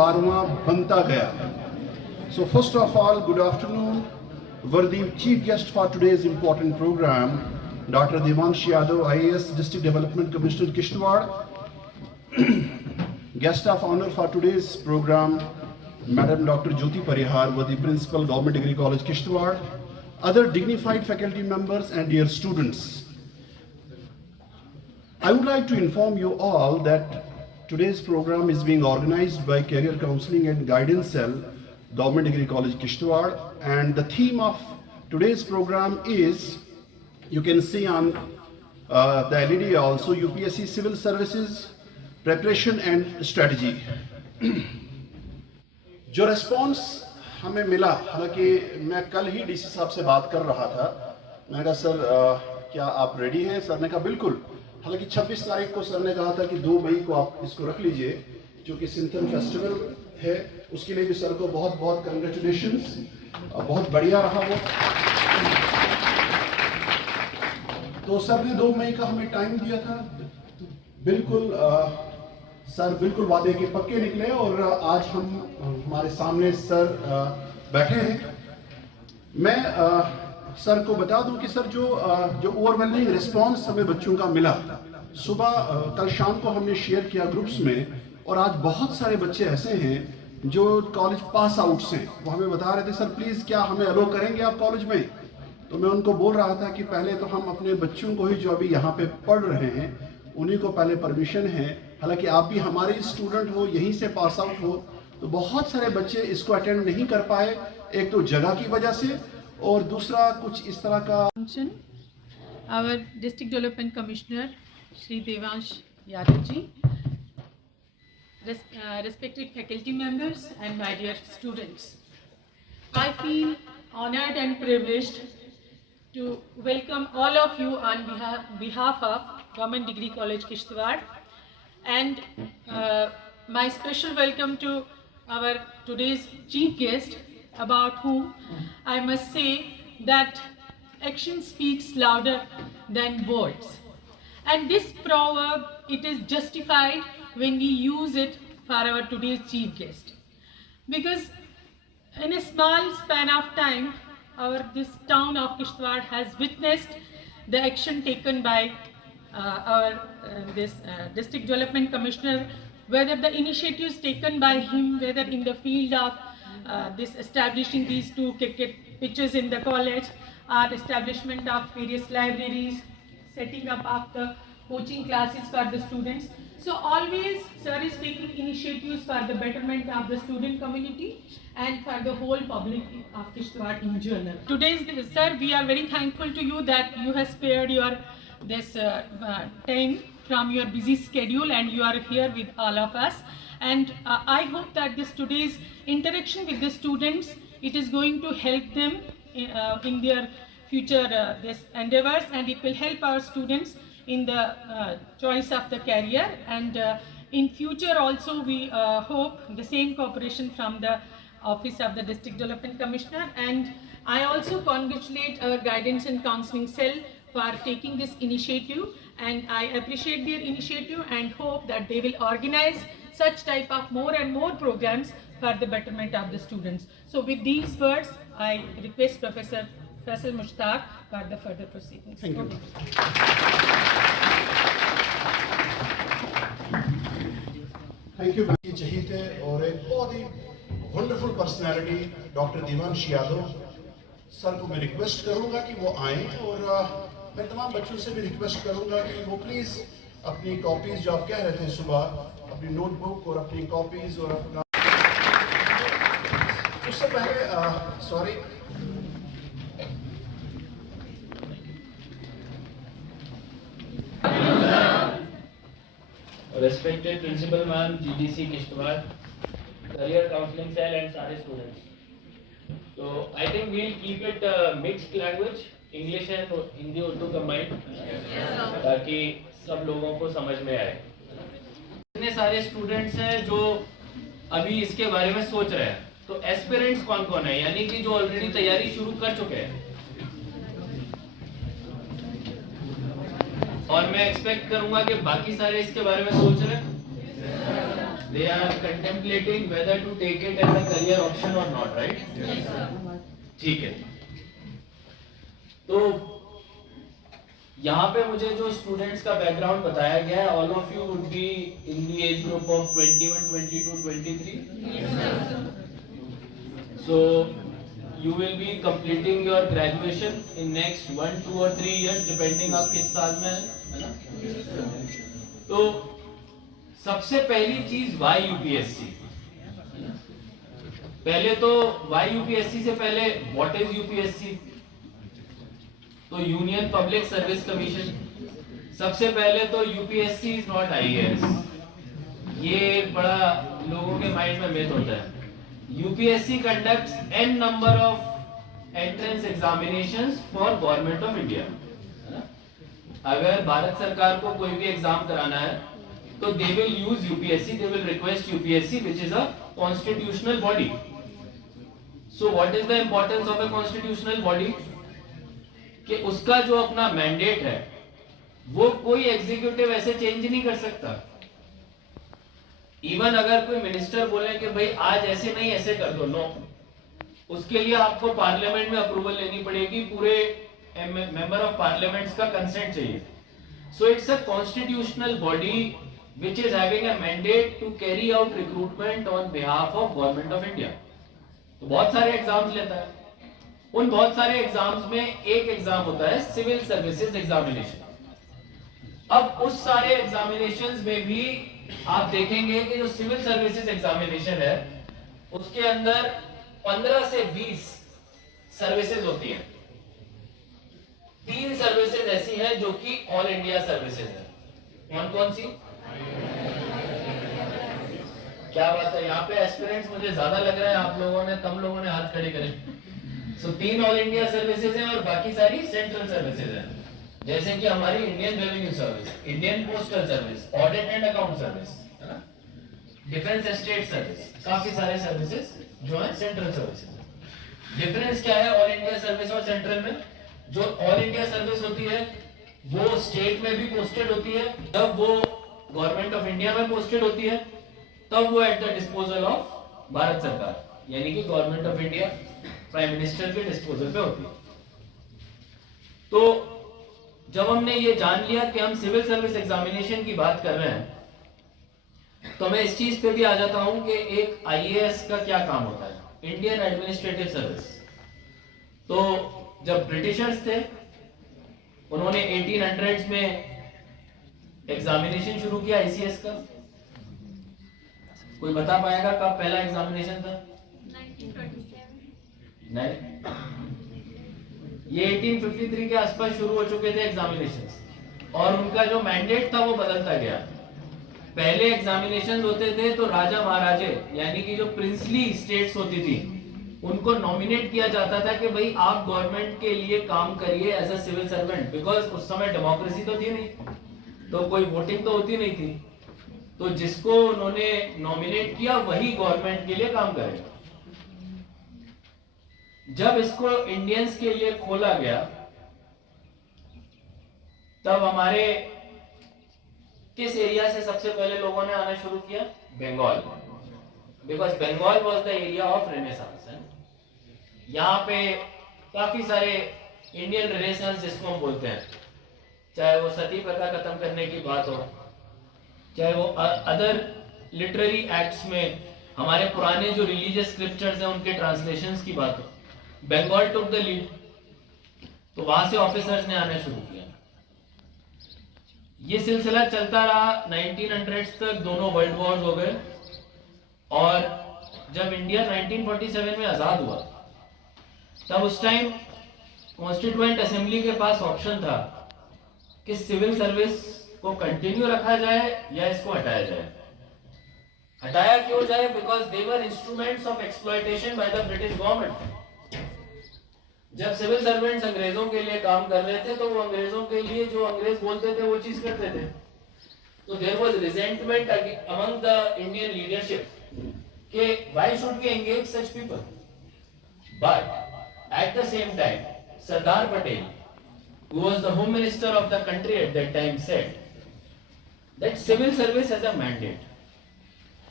12वां बनता गया. So first of all, good afternoon. Worthy chief guest for today's important program, Dr. Devansh Yadav, IAS District Development Commissioner, Kishtwar. Guest of honor for today's program, Madam Dr. Jyoti Parihar, Worthy Principal, Government Degree College, Kishtwar. Other dignified faculty members and dear students. I would like to inform you all that today's program is being organized by Career Counseling and Guidance Cell, Government Degree College, Kishtwar, and the theme of today's program is, you can see on the LED also, UPSC Civil Services, Preparation and Strategy. जो response हमें मिला, हालांकि मैं कल ही DC साहब से बात कर रहा था, मैंने कहा सर क्या आप रेडी हैं? सर ने कहा बिल्कुल. हालांकि 26 तारीख को सर ने कहा था कि 2 मई को आप इसको रख लीजिए, जो कि सिंथन फेस्टिवल है, उसके लिए भी सर को बहुत बहुत कंग्रेचुलेशंस. बहुत बढ़िया रहा वो. तो सर ने 2 मई का हमें टाइम दिया था. बिल्कुल सर बिल्कुल वादे के पक्के निकले और आज हमारे सामने सर बैठे हैं. मैं सर को बता दूं कि सर जो ओवरवेलमिंग रिस्पांस हमें बच्चों का मिला, सुबह कल शाम को हमने शेयर किया ग्रुप्स में, और आज बहुत सारे बच्चे ऐसे हैं जो कॉलेज पास आउट्स हैं. वो हमें बता रहे थे सर प्लीज़ क्या हमें अलो करेंगे आप कॉलेज में. तो मैं उनको बोल रहा था कि पहले तो हम अपने बच्चों को ही जो अभी यहाँ पे पढ़ रहे हैं उन्हीं को पहले परमिशन है. हालांकि आप भी हमारे स्टूडेंट हो, यहीं से पास आउट हो, तो बहुत सारे बच्चे इसको अटेंड नहीं कर पाए, एक तो जगह की वजह से और दूसरा कुछ इस तरह का. Our District Development Commissioner Shri Devansh Yadav ji, respected faculty members and my dear students, I feel honored and privileged to welcome all of you on behalf of Government Degree College, Kishtwar, and my special welcome to our today's chief guest, about whom I must say that action speaks louder than words. And this proverb, it is justified when we use it for our today's chief guest. Because in a small span of time, this town of Kishtwar has witnessed the action taken by our District Development Commissioner, whether the initiatives taken by him, whether in the field of this establishing these 2 cricket pitches in the college, or establishment of various libraries, setting up of the coaching classes for the students. So always sir is taking initiatives for the betterment of the student community and for the whole public of Kishtwar in general. Today's sir, we are very thankful to you that you have spared your this time from your busy schedule and you are here with all of us. And I hope that this today's interaction with the students, it is going to help them in their future this endeavors, and it will help our students in the choice of the career. And in future also we hope the same cooperation from the Office of the District Development Commissioner. And I also congratulate our Guidance and Counseling Cell for taking this initiative, and I appreciate their initiative and hope that they will organize such type of more and more programs for the betterment of the students. So with these words, I request Professor Faisal Mushtaq for the further proceedings. Thank you. Thank you. चहीते और एक बहुत ही wonderful personality doctor Devansh Yadav sir को मैं request करूंगा कि वो आएं, और मैं तमाम बच्चों से भी रिक्वेस्ट करूंगा कि वो प्लीज़ अपनी कॉपीज़ जो आप कह रहे थे सुबह, अपनी नोटबुक और अपनी कॉपीज़ और अपना, उससे पहले sorry, Respected Principal Ma'am, GDC Kishtwar, Career Counseling Cell and सारे students. So I think we'll keep it mixed language, English and Hindi Urdu combined, ताकि सब लोगों को समझ में आए. इतने सारे students हैं जो अभी इसके बारे में सोच रहे हैं, तो aspirants कौन कौन है, यानी कि जो already तैयारी शुरू कर चुके हैं. और मैं एक्सपेक्ट करूंगा कि बाकी सारे इसके बारे में सोच रहे हैं. They are contemplating whether to take it as a career option or not, right? Yes, sir. ठीक है. तो यहाँ पे मुझे जो स्टूडेंट्स का बैकग्राउंड बताया गया है, all of you would be in the age group of 21, 22, 23. Yes, sir. So you will be completing your graduation in next 1, 2 or 3 years depending आप किस साल में है ना. तो सबसे पहली चीज वाई यूपीएससी. पहले तो वाई यूपीएससी से पहले व्हाट इज यूपीएससी. तो यूनियन पब्लिक सर्विस कमीशन. सबसे पहले तो यूपीएससी इज नॉट आईएएस. ये बड़ा लोगों के माइंड में मिथ होता है. UPSC conducts n number of entrance examinations for government of India. अगर भारत सरकार को कोई भी एग्जाम कराना है तो they will use UPSC, they will request UPSC which is a constitutional body. So what is the importance of a constitutional body? कि उसका जो अपना मैंडेट है वो कोई एग्जीक्यूटिव ऐसे चेंज नहीं कर सकता. इवन अगर कोई मिनिस्टर बोले कि भाई आज ऐसे नहीं ऐसे कर दो, नो, उसके लिए आपको पार्लियामेंट में अप्रूवल लेनी पड़ेगी, पूरे मेंबर ऑफ पार्लियामेंट का कंसेंट चाहिए. So it's a constitutional body which is having a mandate to carry out recruitment on behalf of government of India. तो बहुत सारे एग्जाम्स लेता है. उन बहुत सारे एग्जाम्स में एक एग्जाम होता है सिविल सर्विसेज एग्जामिनेशन. अब उस सारे एग्जामिनेशंस में भी आप देखेंगे कि जो सिविल सर्विसेज एग्जामिनेशन है उसके अंदर 15 से 20 सर्विसेज होती हैं. 3 सर्विसेज ऐसी हैं जो कि ऑल इंडिया सर्विसेज है. कौन कौन सी? क्या बात है, यहाँ पे एस्पिरेंट्स मुझे ज्यादा लग रहा है. आप लोगों ने, कम लोगों ने हाथ खड़े करे. सो 3 ऑल इंडिया सर्विसेज हैं और बाकी सारी सेंट्रल सर्विसेज हैं. जैसे कि हमारी Indian revenue service, Indian postal service, audit and account service, defence estate service, काफी सारे सर्विसेज जो है सेंट्रल सर्विसेज. डिफरेंस क्या है ऑल इंडिया सर्विस और सेंट्रल में? जो ऑल इंडिया सर्विस होती है वो स्टेट में भी पोस्टेड होती है. जब वो गवर्नमेंट ऑफ इंडिया में पोस्टेड होती है तब वो at the disposal of Bharat सरकार, यानी कि government of India prime minister के डिस्पोजल पे होती है. तो जब हमने ये जान लिया कि हम सिविल सर्विस एग्जामिनेशन की बात कर रहे हैं तो मैं इस चीज पे भी आ जाता हूं कि एक आईएएस का क्या काम होता है, इंडियन एडमिनिस्ट्रेटिव सर्विस. तो जब ब्रिटिशर्स थे उन्होंने 1800s में एग्जामिनेशन शुरू किया आईसीएस का. कोई बता पाएगा कब पहला एग्जामिनेशन था? 1927. नहीं, ये 1853 के आसपास शुरू हो चुके थे एग्जामिनेशंस और उनका जो मैंडेट था वो बदलता गया. पहले एग्जामिनेशंस होते थे तो राजा महाराजे यानी कि जो प्रिंसली स्टेट्स होती थी उनको नॉमिनेट किया जाता था कि भाई आप गवर्नमेंट के लिए काम करिए as a civil servant. Because उस समय डेमोक्रेसी तो थी नहीं, तो कोई वोटिंग तो होती नहीं थी. तो जिसको उन्होंने नॉमिनेट किया वही गवर्नमेंट के लिए काम करेगा. जब इसको इंडियंस के लिए खोला गया तब हमारे किस एरिया से सबसे पहले लोगों ने आना शुरू किया? Bengal. Because Bengal was the area of renaissance. यहाँ पे काफी सारे इंडियन रिलेशंस जिसको हम बोलते हैं, चाहे वो सती प्रथा खत्म करने की बात हो, चाहे वो अदर लिटरेरी एक्ट्स में हमारे पुराने जो रिलीजियस स्क्रिप्चर्स हैं उनके ट्रांसलेशंस की बात हो, बंगाल टुक द लीड. तो वहां से ऑफिसर्स ने आना शुरू किया. ये सिलसिला चलता रहा 1900s तक. दोनों वर्ल्ड वॉर्स हो गए और जब इंडिया 1947 में आजाद हुआ तब उस टाइम कॉन्स्टिट्यूएंट असेंबली के पास ऑप्शन था कि सिविल सर्विस को कंटिन्यू रखा जाए या इसको हटाया जाए. हटाया क्यों जाए? Because they were instruments of exploitation by the British government. जब सिविल सर्वेंट्स अंग्रेजों के लिए काम कर रहे थे तो वो अंग्रेजों के लिए जो अंग्रेज बोलते थे वो चीज करते थे. तो there was resentment among the Indian leadership कि why should we engage such people. But at the same time Sardar Patel, who was the home minister of the country at that time, said that civil service has a mandate.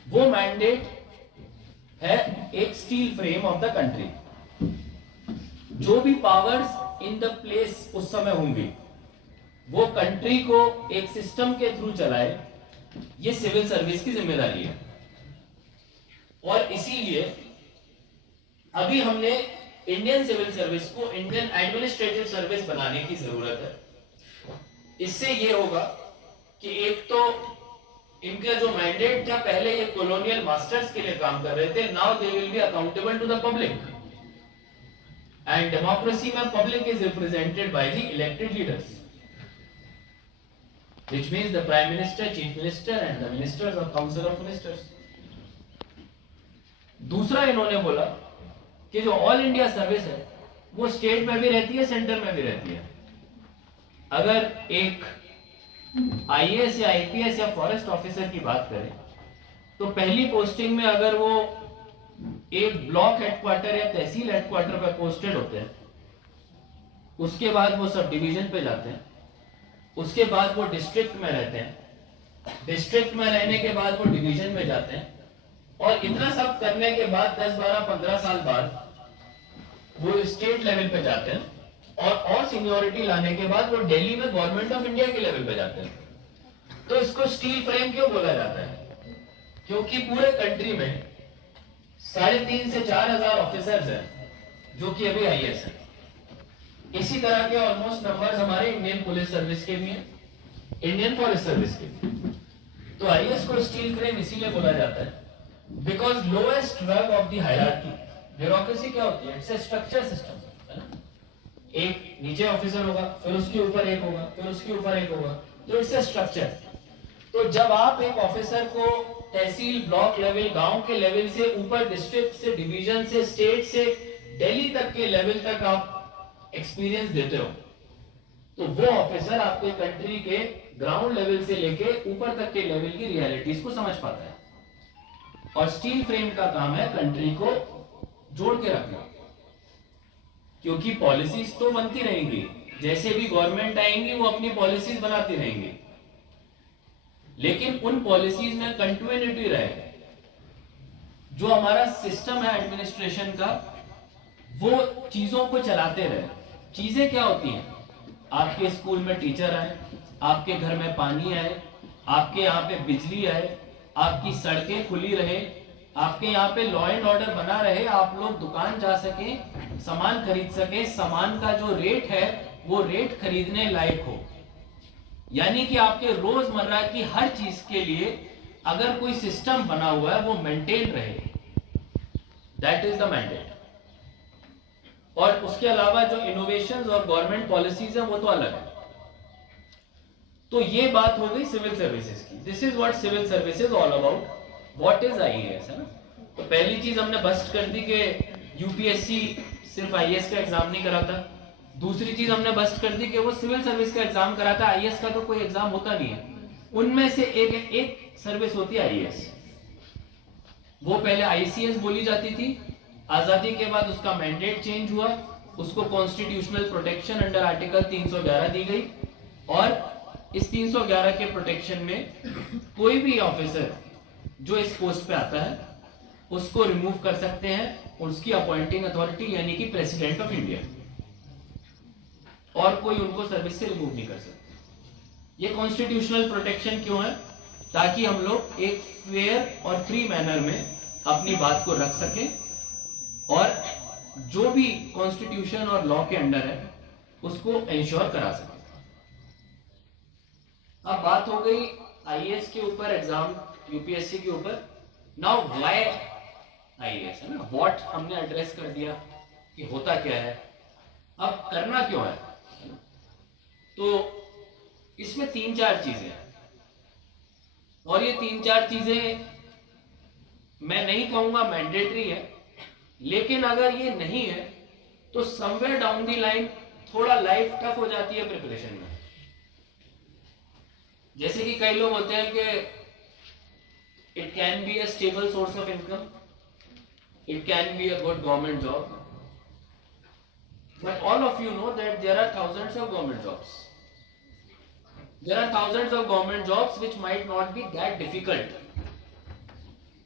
वो mandate है एक steel frame of the country. जो भी powers in the place उस समय होंगी वो country को एक सिस्टम के थ्रू चलाए, ये सिविल सर्विस की जिम्मेदारी है। और इसीलिए अभी हमने इंडियन सिविल सर्विस को इंडियन एडमिनिस्ट्रेटिव सर्विस बनाने की जरूरत है। इससे ये होगा कि एक तो इनका जो मैंडेट था, पहले ये कॉलोनियल मास्टर्स के लिए काम कर रहे थे, now they will be accountable to the public. And democracy में public is represented by the elected leaders, which means the prime minister, chief minister and the ministers of council of ministers। दूसरा इन्होंने बोला कि जो all India service है वो state में भी रहती है, सेंटर में भी रहती है। अगर एक आईएएस या आईपीएस या फॉरेस्ट ऑफिसर की बात करें तो पहली पोस्टिंग में अगर वो एक ब्लॉक हेडक्वार्टर या तहसील हेडक्वार्टर पर पोस्टेड होते हैं, उसके बाद वो सब डिवीजन पे जाते हैं, उसके बाद वो डिस्ट्रिक्ट में रहते हैं, डिस्ट्रिक्ट में रहने के बाद वो डिवीजन में जाते हैं, और इतना सब करने के बाद 10, 12, 15 साल बाद वो स्टेट लेवल पे जाते हैं, और सीनियोरिटी लाने के बाद वो दिल्ली में गवर्नमेंट ऑफ इंडिया के लेवल पे जाते हैं। तो इसको स्टील फ्रेम क्यों बोला जाता है? क्योंकि पूरे कंट्री में 3,500 से 4,000 ऑफिसर्स हैं जो कि अभी आईएएस हैं। इसी तरह के ऑलमोस्ट नंबर्स हमारे इंडियन पुलिस सर्विस के भी हैं, इंडियन फॉरेस्ट सर्विस के भी। तो आईएएस को स्टील फ्रेम इसीलिए बोला जाता है बिकॉज लोएस्ट रंग ऑफ द हायरार्की। ब्यूरोक्रेसी क्या होती है? इट्स अ स्ट्रक्चर सिस्टम, है ना? एक नीचे ऑफिसर होगा, फिर उसके ऊपर एक होगा, फिर उसके ऊपर एक होगा, तो इट्स अ स्ट्रक्चर। तो जब आप एक ऑफिसर को तहसील, ब्लॉक लेवल, गांव के लेवल से ऊपर डिस्ट्रिक्ट से, डिवीजन से, स्टेट से, दिल्ली तक के लेवल तक आप एक्सपीरियंस देते हो, तो वो ऑफिसर आपके कंट्री के ग्राउंड लेवल से लेके ऊपर तक के लेवल की रियलिटीज को समझ पाता है। और स्टील फ्रेम का काम है कंट्री को जोड़ के रखना, क्योंकि पॉलिसीज तो बनती रहेंगी, जैसे भी गवर्नमेंट आएंगी वो अपनी पॉलिसीज बनाती रहेंगी, लेकिन उन पॉलिसीज में कंटिन्यूटी रहे। जो हमारा सिस्टम है एडमिनिस्ट्रेशन का, वो चीजों को चलाते रहे। चीजें क्या होती हैं? आपके स्कूल में टीचर आए, आपके घर में पानी आए, आपके यहाँ पे बिजली आए, आपकी सड़कें खुली रहे, आपके यहाँ पे लॉ एंड ऑर्डर बना रहे, आप लोग दुकान जा सके, सामान खरीद सके, सामान का जो रेट है वो रेट खरीदने लायक हो। यानी कि आपके रोजमर्रा की हर चीज के लिए अगर कोई सिस्टम बना हुआ है वो मेंटेन रहे, दैट इज द मैंडेट। और उसके अलावा जो इनोवेशंस और गवर्नमेंट पॉलिसीज है वो तो अलग है। तो ये बात हो गई सिविल सर्विसेज की। This is what civil services all about. What is IAS, है ना? तो पहली चीज हमने बस्ट कर दी कि यूपीएससी सिर्फ आईएएस का एग्जाम नहीं कराता। दूसरी चीज हमने बस्ट कर दी कि वो सिविल सर्विस का एग्जाम कराता है, आईएएस का तो कोई एग्जाम होता नहीं है। उनमें से एक सर्विस होती है आईएएस। वो पहले आईसीएस बोली जाती थी, आजादी के बाद उसका मैंडेट चेंज हुआ, उसको कॉन्स्टिट्यूशनल प्रोटेक्शन अंडर आर्टिकल 311 दी गई, और इस 311 के प्रोटेक्शन में कोई भी ऑफिसर जो इस पोस्ट पे आता है उसको रिमूव कर सकते हैं, उसकी अपॉइंटिंग अथॉरिटी यानी कि प्रेसिडेंट ऑफ इंडिया, और कोई उनको सर्विस से रिमूव नहीं कर सकते। ये कॉन्स्टिट्यूशनल प्रोटेक्शन क्यों है? ताकि हम लोग एक फेयर और फ्री मैनर में अपनी बात को रख सकें, और जो भी कॉन्स्टिट्यूशन और लॉ के अंडर है उसको इंश्योर करा सके। अब बात हो गई आईएएस के ऊपर, एग्जाम यूपीएससी के ऊपर। नाउ व्हाई आईएएस, है ना? व्हाट हमने एड्रेस कर दिया कि होता क्या है, अब करना क्यों है। तो इसमें 3-4 चीजें हैं, और ये 3-4 चीजें मैं नहीं कहूंगा मैंडेटरी है, लेकिन अगर ये नहीं है तो समवेयर डाउन दी लाइन थोड़ा लाइफ टफ हो जाती है प्रिपरेशन में। जैसे कि कई लोग होते हैं कि it can be a stable source of income, it can be a good government job, but all of you know that there are thousands of government jobs. There are thousands of government jobs which might not be that difficult.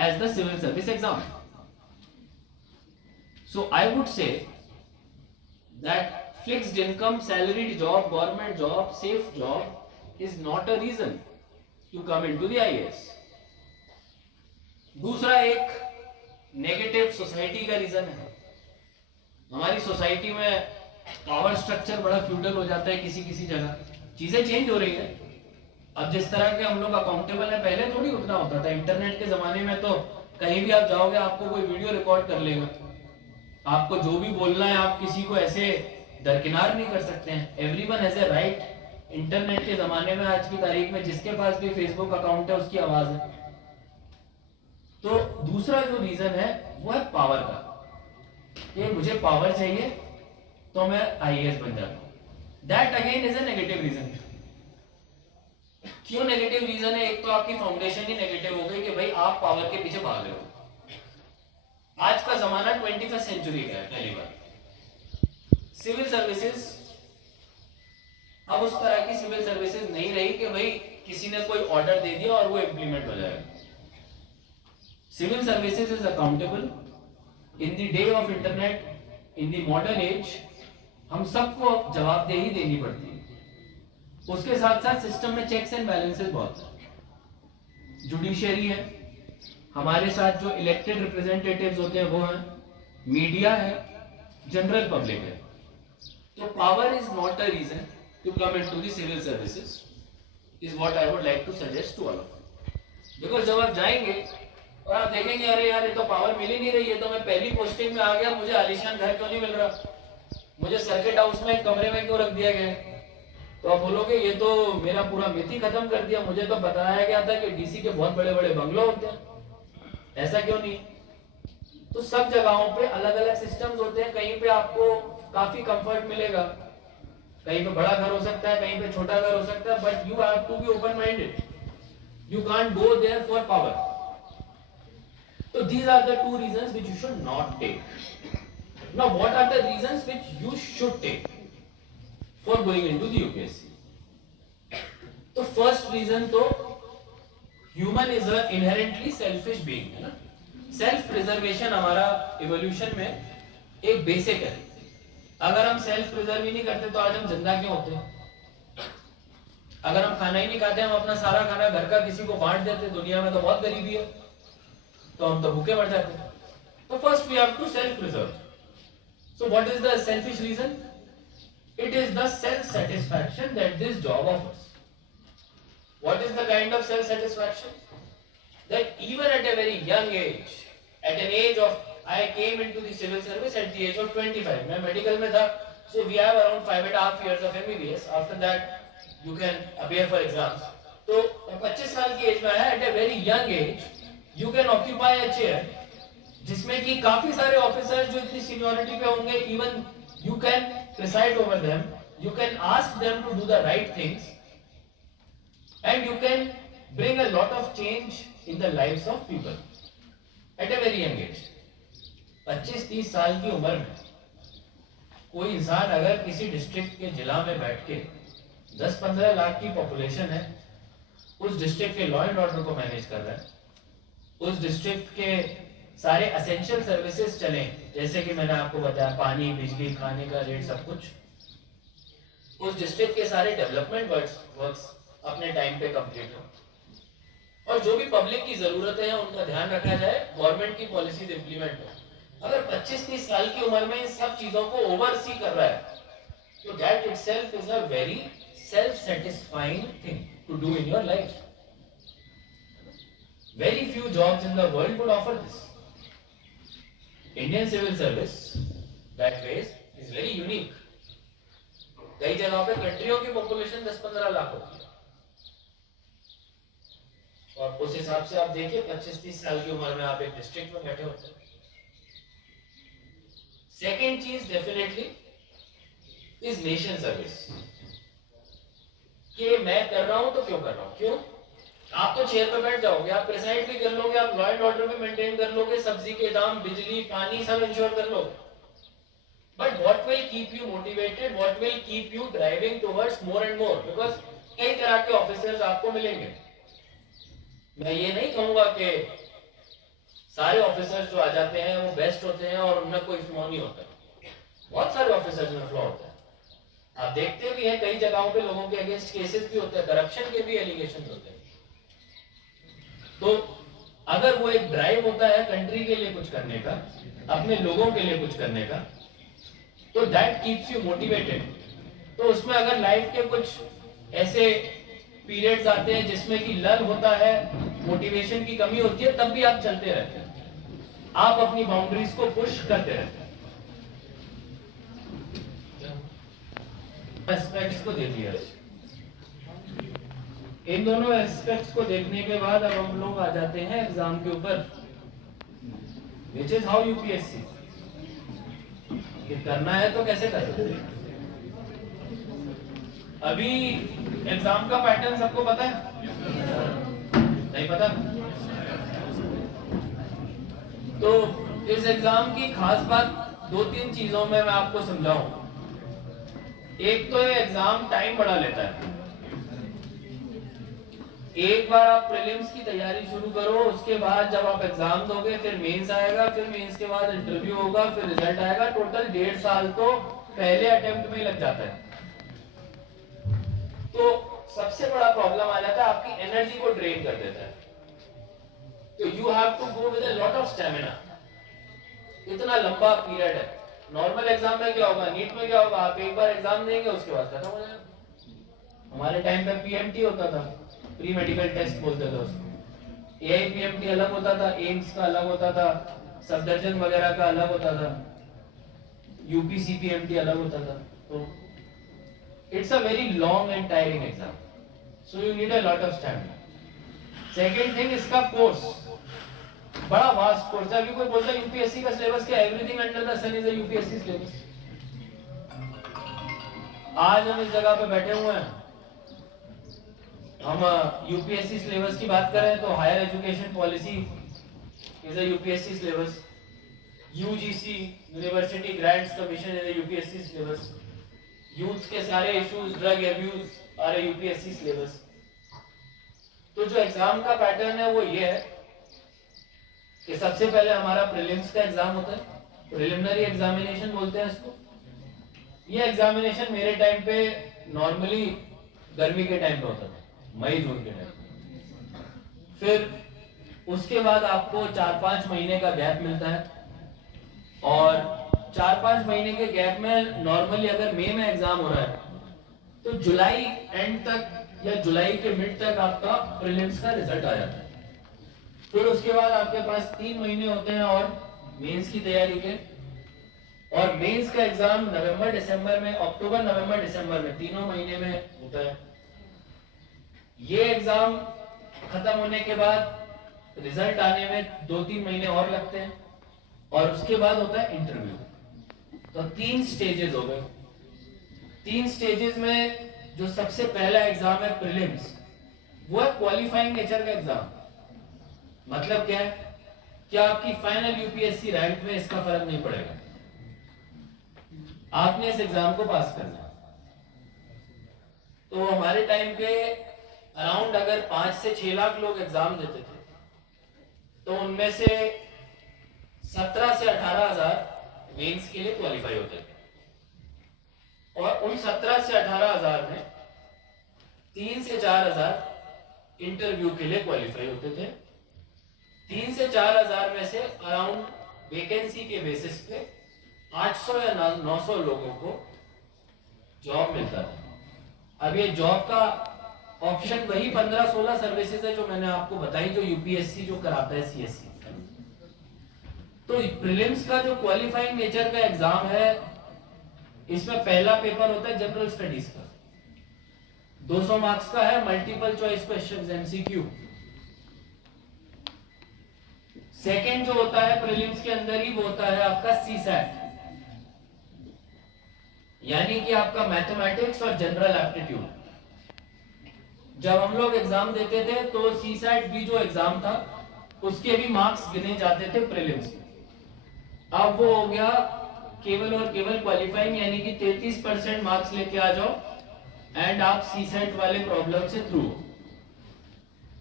as the civil service exam. So I would say that fixed income, salaried job, government job, safe job is not a reason to come into the IAS. दूसरा एक negative society का reason है. हमारी society में power structure बड़ा feudal हो जाता है. किसी किसी जगह चीजें चेंज हो रही है. अब जिस तरह के हम लोग अकाउंटेबल है, पहले थोड़ी उतना होता था. इंटरनेट के जमाने में तो कहीं भी आप जाओगे आपको कोई वीडियो रिकॉर्ड कर लेगा. आपको जो भी बोलना है आप किसी को ऐसे दरकिनार नहीं कर सकते हैं. Everyone has a right. Internet के जमाने में आज की तारीख में जिसके पास भी फेसबुक अकाउंट है उसकी आवाज है. तो दूसरा जो रीजन है वो है पावर का, कि मुझे पावर चाहिए तो मैं आईएएस बन जाता हूं. That again is a negative reason. क्यों नेगेटिव रीजन है? एक तो आपकी फाउंडेशन ही नेगेटिव हो गई कि भाई आप पावर के पीछे भाग रहे हो. आज का जमाना 21st सेंचुरी का है. पहली बार सिविल सर्विसेज अब उस तरह की सिविल सर्विसेज नहीं रही कि भाई किसी ने कोई ऑर्डर दे दिया और वो इंप्लीमेंट हो जाएगा. Civil services is accountable. In the day of internet, in the modern age, हम सबको जवाबदेही देनी पड़ती है. उसके साथ साथ सिस्टम में चेक्स एंड बैलेंसेस बहुत है. जुडिशियरी है, हमारे साथ जो इलेक्टेड रिप्रेजेंटेटिव्स होते हैं वो हैं, मीडिया है, जनरल पब्लिक है. तो power is not a reason to come into the civil services, is what I would like to suggest to all of you. Because जब आप जाएंगे और आप देखेंगे अरे यार ये तो पावर मिल ही नहीं रही है, तो मैं पहली पोस्टिंग में आ गया, मुझे आलीशान घर क्यों नहीं मिल रहा, मुझे सर्किट हाउस में एक कमरे में क्यों रख दिया गया. तो आप बोलोगे ये तो मेरा पूरा मिथ ही खत्म कर दिया. मुझे तो बताया गया था कि डीसी के बहुत बड़े बड़े बंगलो होते हैं. ऐसा क्यों नहीं? तो सब जगहों पे अलग अलग सिस्टम्स होते हैं. कहीं पे आपको काफी कंफर्ट मिलेगा, कहीं पे बड़ा घर हो सकता है, कहीं पे छोटा घर हो सकता है. But you have to be open minded. You can't go there for power. So these are the two reasons which you should not take. Now what are the reasons which you should take for going into the UPSC? तो first reason तो human is a inherently selfish being, है ना. Self preservation हमारा evolution में एक basic है. अगर हम सेल्फ प्रिजर्व ही नहीं करते तो आज हम जिंदा क्यों होते हैं? अगर हम खाना ही नहीं खाते, हम अपना सारा खाना घर का किसी को बांट देते, दुनिया में तो बहुत गरीबी है, तो हम तो भूखे मर जाते हैं. तो first we have to self preserve. So what is the selfish reason? It is the self satisfaction that this job offers. What is the kind of self satisfaction? That even at a very young age, eight N as of, I came into the civil service at the age of 25. मैं medical में था. So we have around 5.5 years of MBBS. After that you can appear for exams. तो 25 साल की as में आया. At a very young age you can occupy a chair जिसमें कि काफी सारे ऑफिसर्स जो इतनी सीनियरिटी पे होंगे, even you can preside over them, you can ask them to do the right things, and you can bring a lot of change in the lives of people at a very young age. 25-30 साल की उम्र में कोई इंसान अगर किसी district के जिला में बैठ के 10-15 लाख की पॉपुलेशन है, उस डिस्ट्रिक्ट के लॉ एंड ऑर्डर को मैनेज कर रहा है, उस डिस्ट्रिक्ट के सारे एसेंशियल सर्विसेज चलें, जैसे कि मैंने आपको बताया पानी, बिजली, खाने का रेट, सब कुछ, उस डिस्ट्रिक्ट के सारे डेवलपमेंट वर्क्स अपने टाइम पे कंप्लीट हो, और जो भी पब्लिक की जरूरतें हैं उनका ध्यान रखा जाए, गवर्नमेंट की पॉलिसीज इंप्लीमेंट हो. अगर 25-30 साल की उम्र में इन सब चीजों को ओवरसी कर रहा है, तो that itself is a very self satisfying thing to do in your life. Very few jobs in the world would offer this. Indian civil service, that ways, is very unique. कई जगहों पे कंट्रियों की population 10-15 lakh होती है, और उस हिसाब से आप देखिए 25-30 साल की उम्र में आप एक डिस्ट्रिक्ट में बैठे होते हैं. सेकेंड चीज डेफिनेटली इज नेशन सर्विस. कि मैं कर रहा हूं तो क्यों कर रहा हूं? क्यों? आप तो चेयर पे बैठ जाओगे, आप प्रिसाइड भी कर लोगे, आप लॉ एंड ऑर्डर भी मेंटेन कर लोगे, सब्जी के दाम, बिजली, पानी सब इंश्योर कर लोगे. But what will keep you motivated, what will keep you driving towards more and more? Because कई तरह के ऑफिसर्स आपको मिलेंगे. मैं ये नहीं कहूंगा कि सारे ऑफिसर्स जो आ जाते हैं वो बेस्ट होते हैं और उनमें कोई फ्लॉ नहीं होता। बहुत सारे ऑफिसर्स में फ्लॉ होता है। आप देखते भी हैं कई जगहों पे लोगों के अगेंस्ट केसेस भी होते हैं, करप्शन के भी एलिगेशन होते हैं। तो अगर वो एक ड्राइव होता है कंट्री के लिए कुछ करने का, अपने लोगों के लिए कुछ करने का, तो दैट कीप्स यू मोटिवेटेड। तो उसमें अगर लाइफ के कुछ ऐसे पीरियड्स आते हैं जिसमें कि लल होता है, मोटिवेशन की कमी होती है, तब भी आप चलते रहते हैं, आप अपनी बाउंड्रीज को पुश करते रहते हैं। एस्पेक्ट्स को देख लिया। इन दोनों एस्पेक्ट्स को देखने के बाद अब हम लोग आ जाते हैं एग्जाम के ऊपर, विच इज हाउ यूपीएससी। करना है तो कैसे कर सकते हैं? अभी एग्जाम का पैटर्न सबको पता है? नहीं पता? तो इस एग्जाम की खास बात 2-3 चीजों में मैं आपको समझाऊं। एक तो ये एग्जाम टाइम बड़ा लेता है। एक बार आप प्रीलिम्स की तैयारी शुरू करो, उसके बाद जब आप एग्जाम दोगे, फिर मेंस आएगा, फिर मेंस के बाद इंटरव्यू होगा, फिर रिजल्ट आएगा, टोटल 1.5 साल तो पहले अटेम्प्ट में ही लग जाता है। तो सबसे बड़ा प्रॉब्लम आ जाता है, आपकी एनर्जी को ड्रेन कर देता है। तो you have to go with a lot of stamina. इतना लंबा पीरियड है। नॉर्मल एग्जाम में क्या होगा, नीट में क्या होगा, आप एक बार एग्जाम देंगे उसके बाद खत्म हो जाएगा। हमारे टाइम पे पीएमटी होता था, प्री मेडिकल टेस्ट बोलते थे उसको। एआईपीएमटी अलग होता था, एम्स का अलग होता था, सफदरजंग वगैरह का अलग होता था, यूपीसीपीएमटी अलग होता था। तो it's a very long and tiring exam, so you need a lot of stamina. Second thing, इसका कोर्स बड़ा वास्ट कोर्स है। अभी कोई बोलता है यूपीएससी का सिलेबस क्या, everything under the sun is a UPSC syllabus. आज हम इस जगह पे बैठे हुए हैं, हम यूपीएससी सिलेबस की बात कर रहे हैं, तो higher education policy is a UPSC syllabus, UGC university grants commission is a UPSC syllabus, youth के सारे issues, drug abuse are a UPSC syllabus. तो जो एग्जाम का पैटर्न है वो ये है कि सबसे पहले हमारा प्रीलिम्स का एग्जाम होता है, प्रिलिमिनरी एग्जामिनेशन बोलते हैं इसको। ये एग्जामिनेशन मेरे टाइम पे नॉर्मली गर्मी के टाइम पे होता था, मई जून के टाइम। फिर उसके बाद आपको 4-5 महीने का गैप मिलता है, और 4-5 महीने के गैप में नॉर्मली अगर मई में एग्जाम हो रहा है तो जुलाई एंड तक या जुलाई के मिड तक आपका प्रीलिम्स का रिजल्ट आ जाता है। फिर उसके बाद आपके पास 3 महीने होते हैं और मेंस की तैयारी के, और मेंस का एग्जाम नवंबर दिसंबर में, अक्टूबर नवंबर दिसंबर में, 3 महीने में होता है। ये एग्जाम खत्म होने के बाद रिजल्ट आने में 2-3 महीने और लगते हैं, और उसके बाद होता है इंटरव्यू। तो 3 स्टेजेस हो गए। 3 स्टेजेस में जो सबसे पहला एग्जाम है प्रीलिम्स, वो है क्वालिफाइंग नेचर का एग्जाम। मतलब क्या है कि आपकी फाइनल यूपीएससी रैंक में इसका फर्क नहीं पड़ेगा, आपने इस एग्जाम को पास करना है। तो हमारे टाइम पे अराउंड अगर 5 से 6 लाख लोग एग्जाम देते थे, तो उनमें से 17 से 18 हजार मेंस के लिए क्वालिफाई होते थे, और उन 17 से 18 हजार में 3 से 4 हजार इंटरव्यू के लिए क्वालिफाई होते थे। 3 से 4 हजार में से अराउंड वैकेंसी के बेसिस पे 800 या 900 लोगों को जॉब मिलता था। अब ये जॉब का ऑप्शन वही 15-16 सर्विसेज है जो मैंने आपको बताई, जो यूपीएससी जो कराता है सीएससी। तो प्रीलिम्स का जो क्वालिफाइंग नेचर का एग्जाम है, इसमें पहला पेपर होता है जनरल स्टडीज का, 200 मार्क्स का है, multiple choice questions MCQ. Second जो होता है प्रीलिम्स के अंदर ही, वो होता है आपका सीसैट, यानी कि आपका मैथमेटिक्स और जनरल एप्टीट्यूड। जब हम लोग एग्जाम देते थे तो सीसैट भी जो एग्जाम था उसके भी मार्क्स गिने जाते थे प्रीलिम्स में। अब वो हो गया केवल और केवल क्वालिफाइंग, यानी कि 33% मार्क्स लेके आ जाओ एंड आप सीसैट वाले प्रॉब्लम से थ्रू।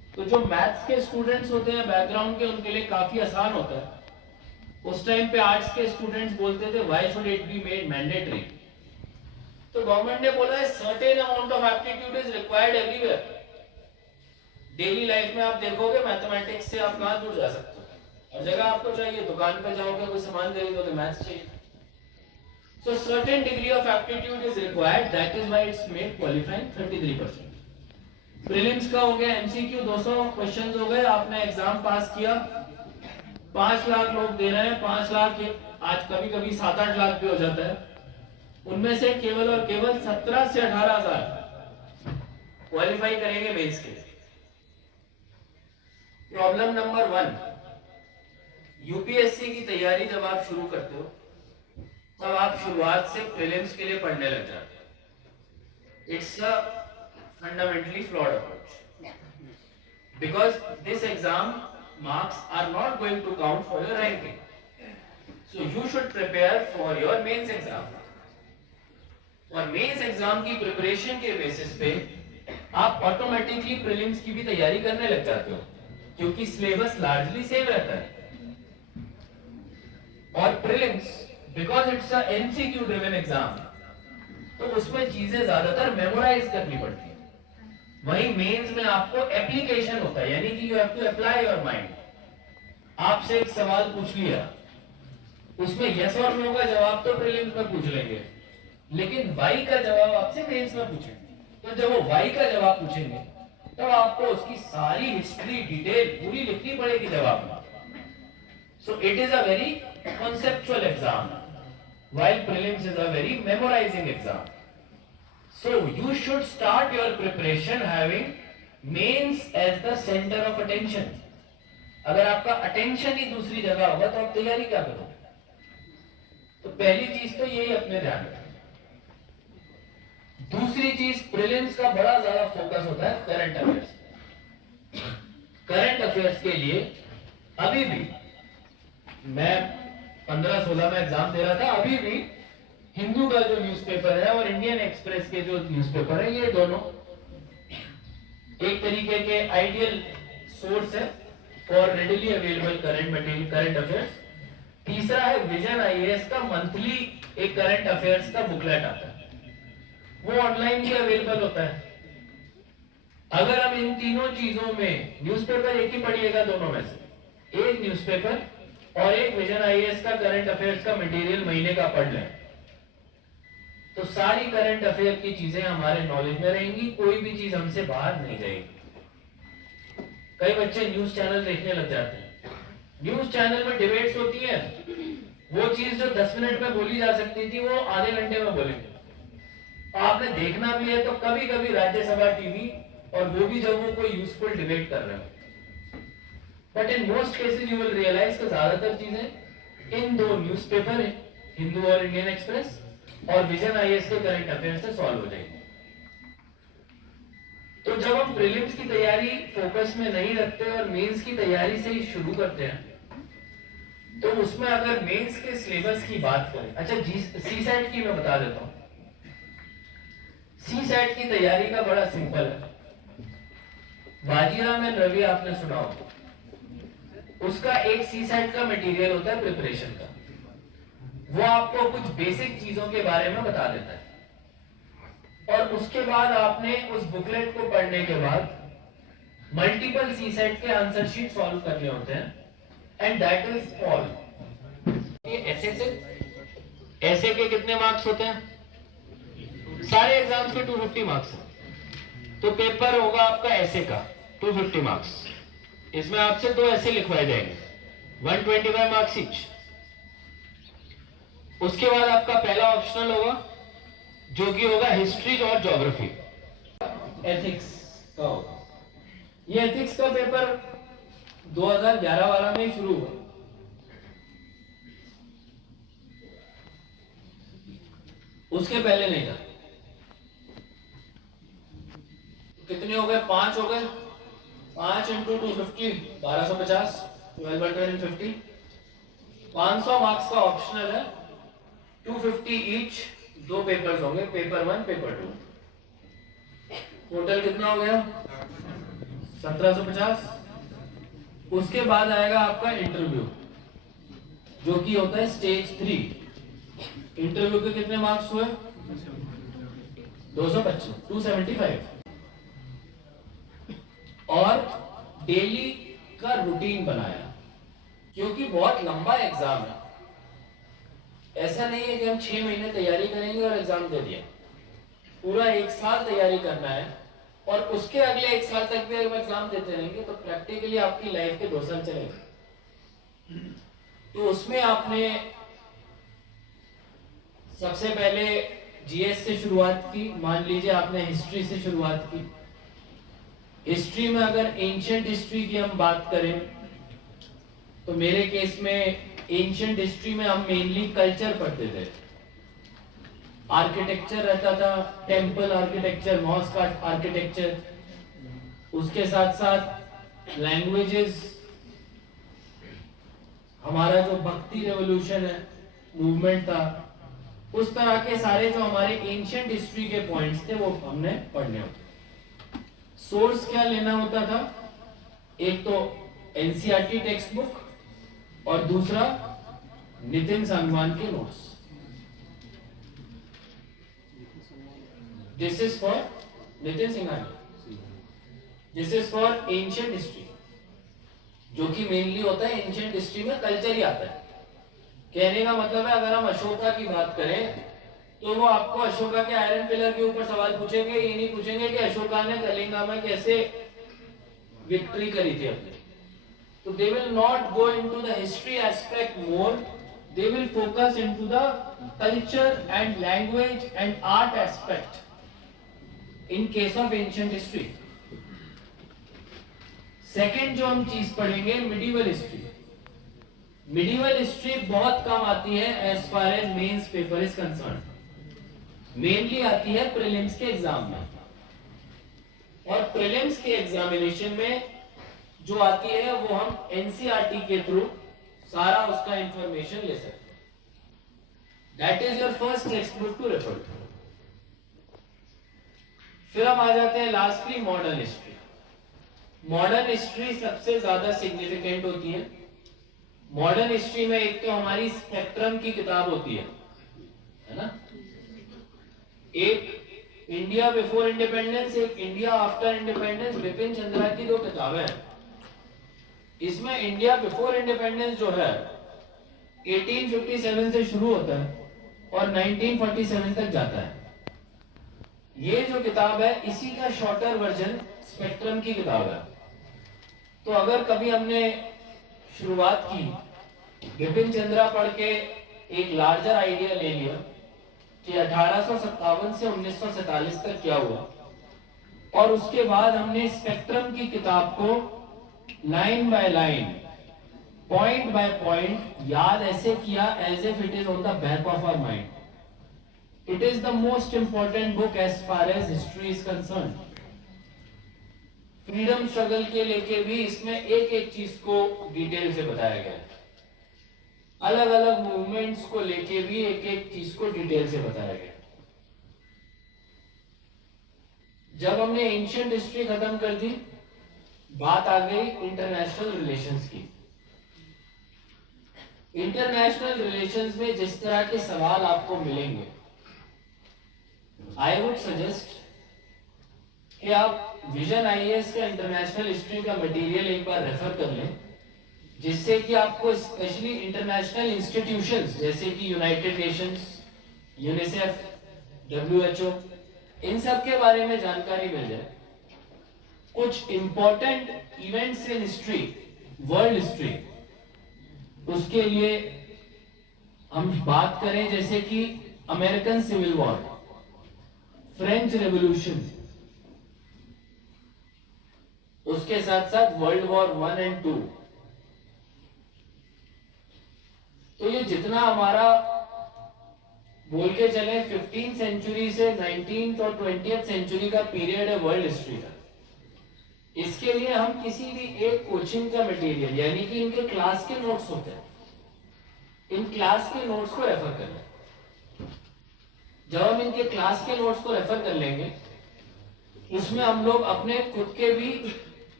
तो जो मैथ्स के स्टूडेंट्स होते हैं बैकग्राउंड के, उनके लिए काफी आसान होता है। उस टाइम पे आर्ट्स के स्टूडेंट्स बोलते थे why should it be made mandatory. तो गवर्नमेंट ने बोला है certain amount of aptitude is required everywhere. Daily life में आप देखोगे मैथमेटिक्स से आप कहां दूर जा सकते हो, और जगह आपको चाहिए, दुकान पे जाओगे कोई सामान खरीदोगे मैथ्स चाहिए। So certain degree of aptitude is required, that is why it's made qualifying 33%. Prelims का हो गया, MCQ 200 क्वेश्चंस हो गए, आपने एग्जाम पास किया। 5 लाख लोग दे रहे हैं, 5 लाख आज कभी कभी 7-8 लाख भी हो जाता है। उनमें से केवल और केवल 17 से 18 हजार क्वालिफाई करेंगे मेंस के। प्रॉब्लम नंबर 1, यूपीएससी की तैयारी जब आप शुरू करते हो तब आप शुरुआत से प्रीलिम्स के लिए पढ़ने लग जाते हैं। It's a fundamentally flawed approach, because this exam marks are not going to count for your ranking, so you should prepare for your mains exam. और मेंस एग्जाम की प्रिपरेशन के बेसिस पे आप ऑटोमेटिकली प्रीलिम्स की भी तैयारी करने लग जाते हो, क्योंकि सिलेबस लार्जली सेम रहता है। और prelims because it's a MCQ driven exam, तो उसमें चीजें ज्यादातर मेमोराइज करनी पड़ती है। वहीं मेंस में आपको एप्लीकेशन होता है, यानी कि you have to apply your mind. आपसे एक सवाल पूछ लिया, उसमें यस और नो का जवाब तो प्रीलिम्स में पूछ लेंगे, लेकिन वाई का जवाब आपसे मेंस में पूछेंगे। तो जब वो वाई का जवाब पूछेंगे तब आपको उसकी सारी हिस्ट्री डिटेल पूरी लिखनी पड़ेगी जवाब में। So it is a very conceptual exam, while prelims is a very memorizing exam. So you should start your preparation having mains as the center of attention. अगर आपका attention ही दूसरी जगह होगा तो आप तैयारी क्या करोगे? तो पहली चीज तो यही अपने ध्यान रखें। दूसरी चीज, प्रीलिम्स का बड़ा ज्यादा फोकस होता है करंट अफेयर्स। करंट अफेयर्स के लिए अभी भी मैं 15-16 में एग्जाम दे रहा था, अभी भी हिंदू का जो न्यूज़पेपर है और इंडियन एक्सप्रेस के जो न्यूज़पेपर है, ये दोनों एक तरीके के आइडियल सोर्स है for readily available current material, current affairs. तीसरा है विजन आईएएस का मंथली एक करंट अफेयर्स का बुकलेट आता है, वो ऑनलाइन भी अवेलेबल होता है। अगर हम इन तीनों चीजों में, न्यूज़पेपर एक ही पढ़िएगा दोनों में से, एक न्यूज़पेपर और एक विजन आईएएस का करंट अफेयर्स का मटेरियल महीने का पढ़ लें, तो सारी करंट अफेयर की चीजें हमारे नॉलेज में रहेंगी, कोई भी चीज हमसे बाहर नहीं जाएगी। कई बच्चे न्यूज चैनल देखने लग जाते हैं, न्यूज चैनल में डिबेट्स होती है, वो चीज जो 10 मिनट में बोली जा सकती थी वो आधे घंटे में बोलेंगे। आपने देखना भी है तो कभी कभी राज्यसभा टीवी, और वो भी जब वो कोई यूजफुल डिबेट कर रहे हो। But in most cases you will realise कि ज्यादातर चीजें इन दो न्यूज़पेपर है, हिंदू और इंडियन एक्सप्रेस और विजन आईएएस के करंट अफेयर से सॉल्व हो जाएंगे। तो जब हम प्रीलिम्स की तैयारी फोकस में नहीं रखते और मेंस की तैयारी से ही शुरू करते हैं, तो उसमें अगर मेंस के सिलेबस की बात करें, अच्छा सी सेट की मैं बता देता हूं। सी सेट की तैयारी का बड़ा सिंपल है। बाजीराव एंड रवि आपने सुना होगा, उसका एक सी सेट का मटेरियल होता है प्रिपरेशन का, वो आपको कुछ बेसिक चीजों के बारे में बता देता है, और उसके बाद आपने उस बुकलेट को पढ़ने के बाद मल्टीपल सी सेट के आंसर शीट सॉल्व करने होते हैं, एंड दैट इज ऑल। ऐसे के कितने मार्क्स होते हैं? सारे एग्जाम्स के 250 मार्क्स। तो पेपर होगा आपका ऐसे का 250 मार्क्स, इसमें आपसे 2 ऐसे लिखवाए जाएंगे, 125 मार्क्स ईच। उसके बाद आपका पहला ऑप्शनल होगा जो कि होगा हिस्ट्री और ज्योग्राफी। एथिक्स का होगा, ये एथिक्स का पेपर 2011-12 में शुरू हुआ। उसके पहले नहीं था। कितने हो गए? 5 हो गए। 5 इंटू 250 1250, 1250 500 मार्क्स का ऑप्शनल है, 250 ईच। 2 पेपर्स होंगे, पेपर 1 पेपर 2। टोटल कितना हो गया? 1750। उसके बाद आएगा आपका इंटरव्यू, जो कि होता है स्टेज 3। इंटरव्यू के कितने मार्क्स हुए? 225, 275। और डेली का रूटीन बनाया, क्योंकि बहुत लंबा एग्जाम है। ऐसा नहीं है कि हम 6 महीने तैयारी करेंगे और एग्जाम दे दिया। पूरा 1 साल तैयारी करना है, और उसके अगले 1 साल तक भी अगर एग्जाम देते रहेंगे तो प्रैक्टिकली आपकी लाइफ के 2 साल चलेंगे। तो उसमें आपने सबसे पहले जीएस से शुरुआत की। मान लीजिए आपने हिस्ट्री से शुरुआत की। हिस्ट्री में अगर एंशिएंट हिस्ट्री की हम बात करें, तो मेरे केस में एंशिएंट हिस्ट्री में हम मेनली कल्चर पढ़ते थे। आर्किटेक्चर रहता था, टेम्पल आर्किटेक्चर, मॉस्क आर्किटेक्चर, उसके साथ साथ लैंग्वेजेस, हमारा जो भक्ति रेवोल्यूशन है मूवमेंट था, उस तरह के सारे जो हमारे एंशिएंट हिस्ट्री के पॉइंट्स थे वो हमने पढ़ने होते। सोर्स क्या लेना होता था? एक तो एनसीईआरटी टेक्स्ट बुक, और दूसरा नितिन सांगवान के notes. This is for Nitin Singhania, this is for ancient history, जो कि मेनली होता है एंशिएंट हिस्ट्री में कल्चर ही आता है। कहने का मतलब है, अगर हम अशोका की बात करें तो वो आपको अशोका के आयरन पिलर के ऊपर सवाल पूछेंगे, ये नहीं पूछेंगे कि अशोका ने कलिंगा में कैसे विक्ट्री करी थी अपनी। तो they will not go into the history aspect more, they will focus into the culture and language and art aspect in case of ancient history. Second जो हम चीज पढ़ेंगे, मिडिवल हिस्ट्री। मिडिवल हिस्ट्री बहुत कम आती है as far as mains paper is concern. Mainly आती है prelims के एग्जाम में, और प्रीलिम्स के एग्जामिनेशन में जो आती है वो हम एनसीईआरटी के थ्रू सारा उसका इंफॉर्मेशन ले सकते हैं। That is your first text book to refer to. फिर हम आ जाते हैं lastly modern history. Modern history सबसे ज्यादा सिग्निफिकेंट होती है। मॉडर्न हिस्ट्री में एक तो हमारी स्पेक्ट्रम की किताब होती है ना, एक इंडिया बिफोर इंडिपेंडेंस, एक India after independence, Bipin Chandra की 2 किताबें हैं। इसमें इंडिया बिफोर इंडिपेंडेंस जो है 1857 से शुरू होता है और 1947 तक जाता है। ये जो किताब है इसी का शॉर्टर वर्जन स्पेक्ट्रम की किताब है। तो अगर कभी हमने शुरुआत की बिपिन चंद्रा पढ़ के एक लार्जर आइडिया ले लिया कि 1857 से 1947 तक क्या हुआ, और उसके बाद हमने स्पेक्ट्रम की किताब को line by line, point by point याद ऐसे किया as if it is on the back of our mind. It is the most important book as far as history is concern. Freedom struggle के लेके भी इसमें एक एक चीज को डिटेल से बताया गया है। अलग अलग मूवमेंट्स को लेके भी एक एक चीज को डिटेल से बताया गया। जब हमने एंशिएंट हिस्ट्री खत्म कर दी, बात आ गई इंटरनेशनल रिलेशंस की। इंटरनेशनल रिलेशंस में जिस तरह के सवाल आपको मिलेंगे, आई वुड सजेस्ट कि आप विजन आईएएस का इंटरनेशनल हिस्ट्री का मटेरियल एक बार रेफर कर लें, जिससे कि आपको स्पेशली इंटरनेशनल इंस्टीट्यूशंस जैसे कि यूनाइटेड नेशंस, यूनिसेफ, डब्ल्यूएचओ, इन सब के बारे में जानकारी मिल जाए। कुछ important events in history, world history, उसके लिए हम बात करें जैसे कि American civil war, French revolution, उसके साथ साथ वर्ल्ड वॉर 1 और 2। तो ये जितना हमारा बोल के चले 15th सेंचुरी से 19th और 20th सेंचुरी का पीरियड है वर्ल्ड हिस्ट्री का, इसके लिए हम किसी भी एक कोचिंग का मटेरियल, यानी कि इनके क्लास के नोट्स होते हैं, इन क्लास के नोट्स को रेफर कर लें। जब हम इनके क्लास के नोट्स को रेफर कर लेंगे, उसमें हम लोग अपने खुद के भी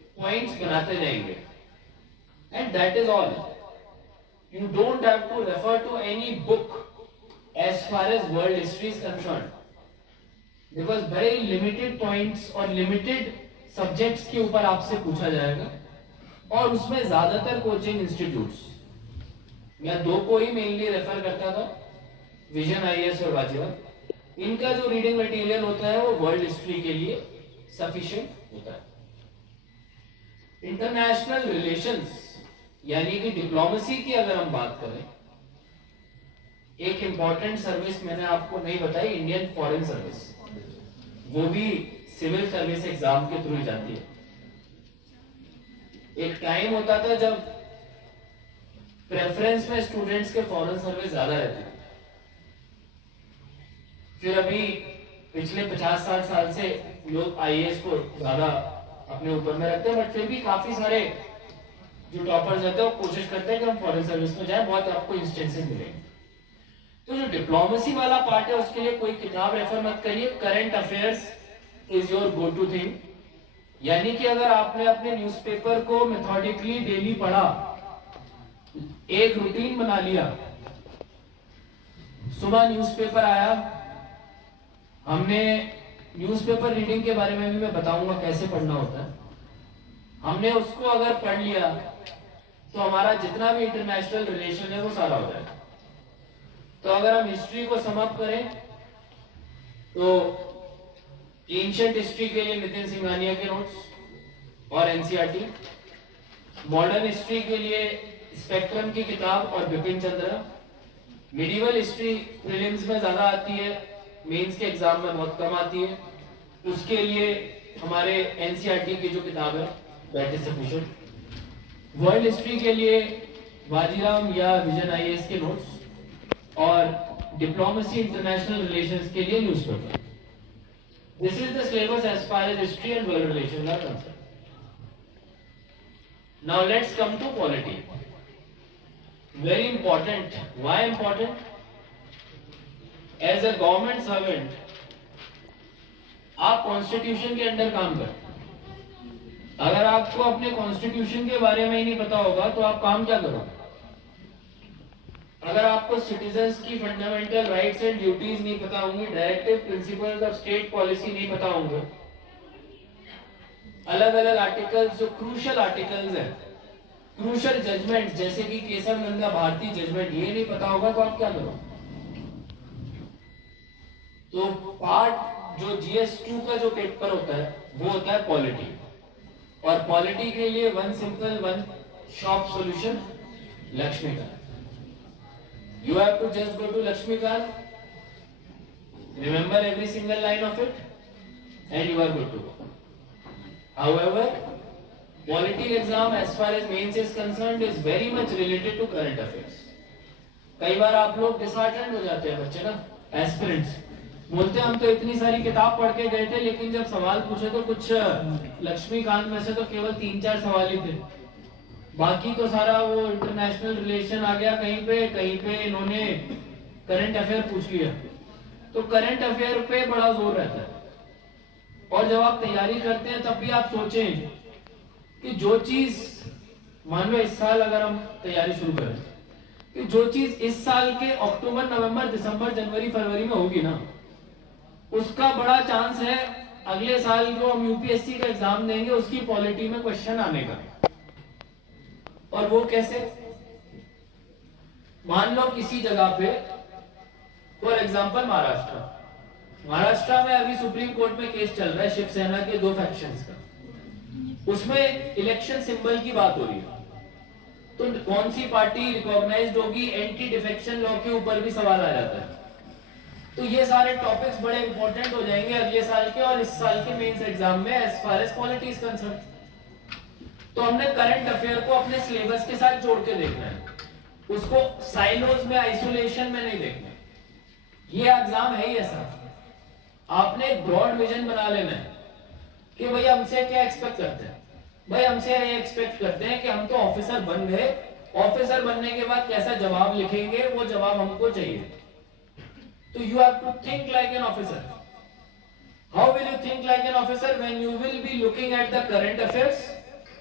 पॉइंट्स बनाते जाएंगे, and that is all. You don't have to refer to any book as far as world history is concern, because very limited points और लिमिटेड सब्जेक्ट्स के ऊपर आपसे पूछा जाएगा, और उसमें ज्यादातर कोचिंग इंस्टीट्यूट्स, मैं दो को ही मेनली रेफर करता था, विजन आईएएस और वाजिवा. इनका जो रीडिंग मटेरियल होता है वो वर्ल्ड हिस्ट्री के लिए सफिशिएंट होता है. इंटरनेशनल रिलेशंस यानी कि डिप्लोमेसी की अगर हम बात करें, एक इंपॉर्टेंट सर्विस मैंने आपको नहीं बताई, इंडियन फॉरेन सर्विस, वो भी सिविल सर्विस एग्जाम के थ्रू जाती है. एक टाइम होता था जब प्रेफरेंस में स्टूडेंट्स के फॉरेन सर्विस ज्यादा रहती थी. फिर अभी पिछले 50-60 साल से लोग आईएएस को ज्यादा अपने ऊपर में रखते हैं, बट फिर भी काफी सारे जो टॉपर्स रहते हैं वो कोशिश करते हैं कि हम फॉरेन सर्विस में जाएं. बहुत आपको इंस्टेंसेस मिलेंगे. तो जो डिप्लोमेसी वाला पार्ट है उसके लिए कोई किताब रेफर मत करिए. Current affairs is your go to thing. यानी कि अगर आपने अपने न्यूज़पेपर को मेथोडिकली डेली पढ़ा, एक रूटीन बना लिया, सुबह न्यूज़पेपर आया, हमने न्यूज़पेपर रीडिंग के बारे में भी मैं बताऊंगा कैसे पढ़ना होता है, हमने उसको अगर पढ़ लिया तो हमारा जितना भी इंटरनेशनल रिलेशन है वो सारा हो जाएगा. तो अगर हम हिस्ट्री को सम अप करें तो एंशिएंट हिस्ट्री के लिए नितिन सिंघानिया के नोट्स और एनसीईआरटी, मॉडर्न हिस्ट्री के लिए स्पेक्ट्रम की किताब और Bipin Chandra, medieval history prelims में ज्यादा आती है, मेंस के एग्जाम में बहुत कम आती है, उसके लिए हमारे एनसीईआरटी की जो किताब है that is sufficient. World history के लिए वाजीराम या विजन आईएएस के नोट्स, और डिप्लोमेसी इंटरनेशनल रिलेशंस के लिए newspaper. This is the syllabus as far as history and world relations are concerned. Now let's come to polity. Very important. Why important? As a government servant आप constitution के under काम करते हैं. अगर आपको अपने कॉन्स्टिट्यूशन के बारे में ही नहीं पता होगा तो आप काम क्या करोगे? अगर आपको सिटीजन्स की फंडामेंटल राइट्स एंड ड्यूटीज नहीं पता होंगी, directive principles of state policy नहीं पता होंगे, अलग अलग आर्टिकल्स जो क्रूशियल आर्टिकल्स हैं, क्रूशियल जजमेंट जैसे कि केसर नंदा भारती जजमेंट, ये नहीं पता होगा तो आप क्या करोगे? तो पार्ट जो GS2 का जो पेपर होता है वो होता है पॉलिटी, और पॉलिटी के लिए one simple one shop solution, Laxmikant. You have to just go to Lakshmikant, remember every single line of it, and you are good to go. However, polity exam as far as mains is concerned is very much related to current affairs. कई बार आप लोग disheartened हो जाते हैं बच्चे ना, aspirants बोलते हैं हम तो इतनी सारी किताब पढ़ के गए थे, लेकिन जब सवाल पूछे तो कुछ लक्ष्मीकांत में से तो केवल 3-4 सवाल ही थे, बाकी तो सारा वो इंटरनेशनल रिलेशन आ गया कहीं पे इन्होंने करंट अफेयर पूछ लिया. तो करंट अफेयर पे बड़ा जोर रहता है, और जब आप तैयारी करते हैं तब भी आप सोचें कि जो चीज, मान लो इस साल अगर हम तैयारी शुरू करें, कि जो चीज इस साल के अक्टूबर, नवंबर, दिसंबर, जनवरी, फरवरी में होगी ना, उसका बड़ा चांस है अगले साल जो हम यूपीएससी का एग्जाम देंगे उसकी पॉलिटी में क्वेश्चन आने का. और वो कैसे? मान लो किसी जगह पे, फॉर एग्जांपल महाराष्ट्र में अभी सुप्रीम कोर्ट में केस चल रहा है शिवसेना के 2 फैक्शंस का, उसमें इलेक्शन सिंबल की बात हो रही है, तो कौन सी पार्टी रिकॉग्नाइज्ड होगी, एंटी डिफेक्शन लॉ के ऊपर भी सवाल आ जाता है. तो ये सारे टॉपिक्स बड़े इंपॉर्टेंट हो जाएंगे अगले साल के और इस साल के मेंस एग्जाम में as far as polity is concern. तो हमने करंट अफेयर को अपने सिलेबस के साथ जोड़ के देखना है, उसको साइलोज में, आइसोलेशन में नहीं देखना. ये एग्जाम है ही ऐसा, आपने एक ब्रॉड विजन बना लेना है कि भाई हमसे क्या एक्सपेक्ट करते हैं. भाई हमसे ये एक्सपेक्ट करते हैं कि हम तो ऑफिसर बन गए, ऑफिसर बनने के बाद कैसा जवाब लिखेंगे वो जवाब हमको चाहिए. तो you have to think like an officer. How will you think like an officer? When you will be looking at the current affairs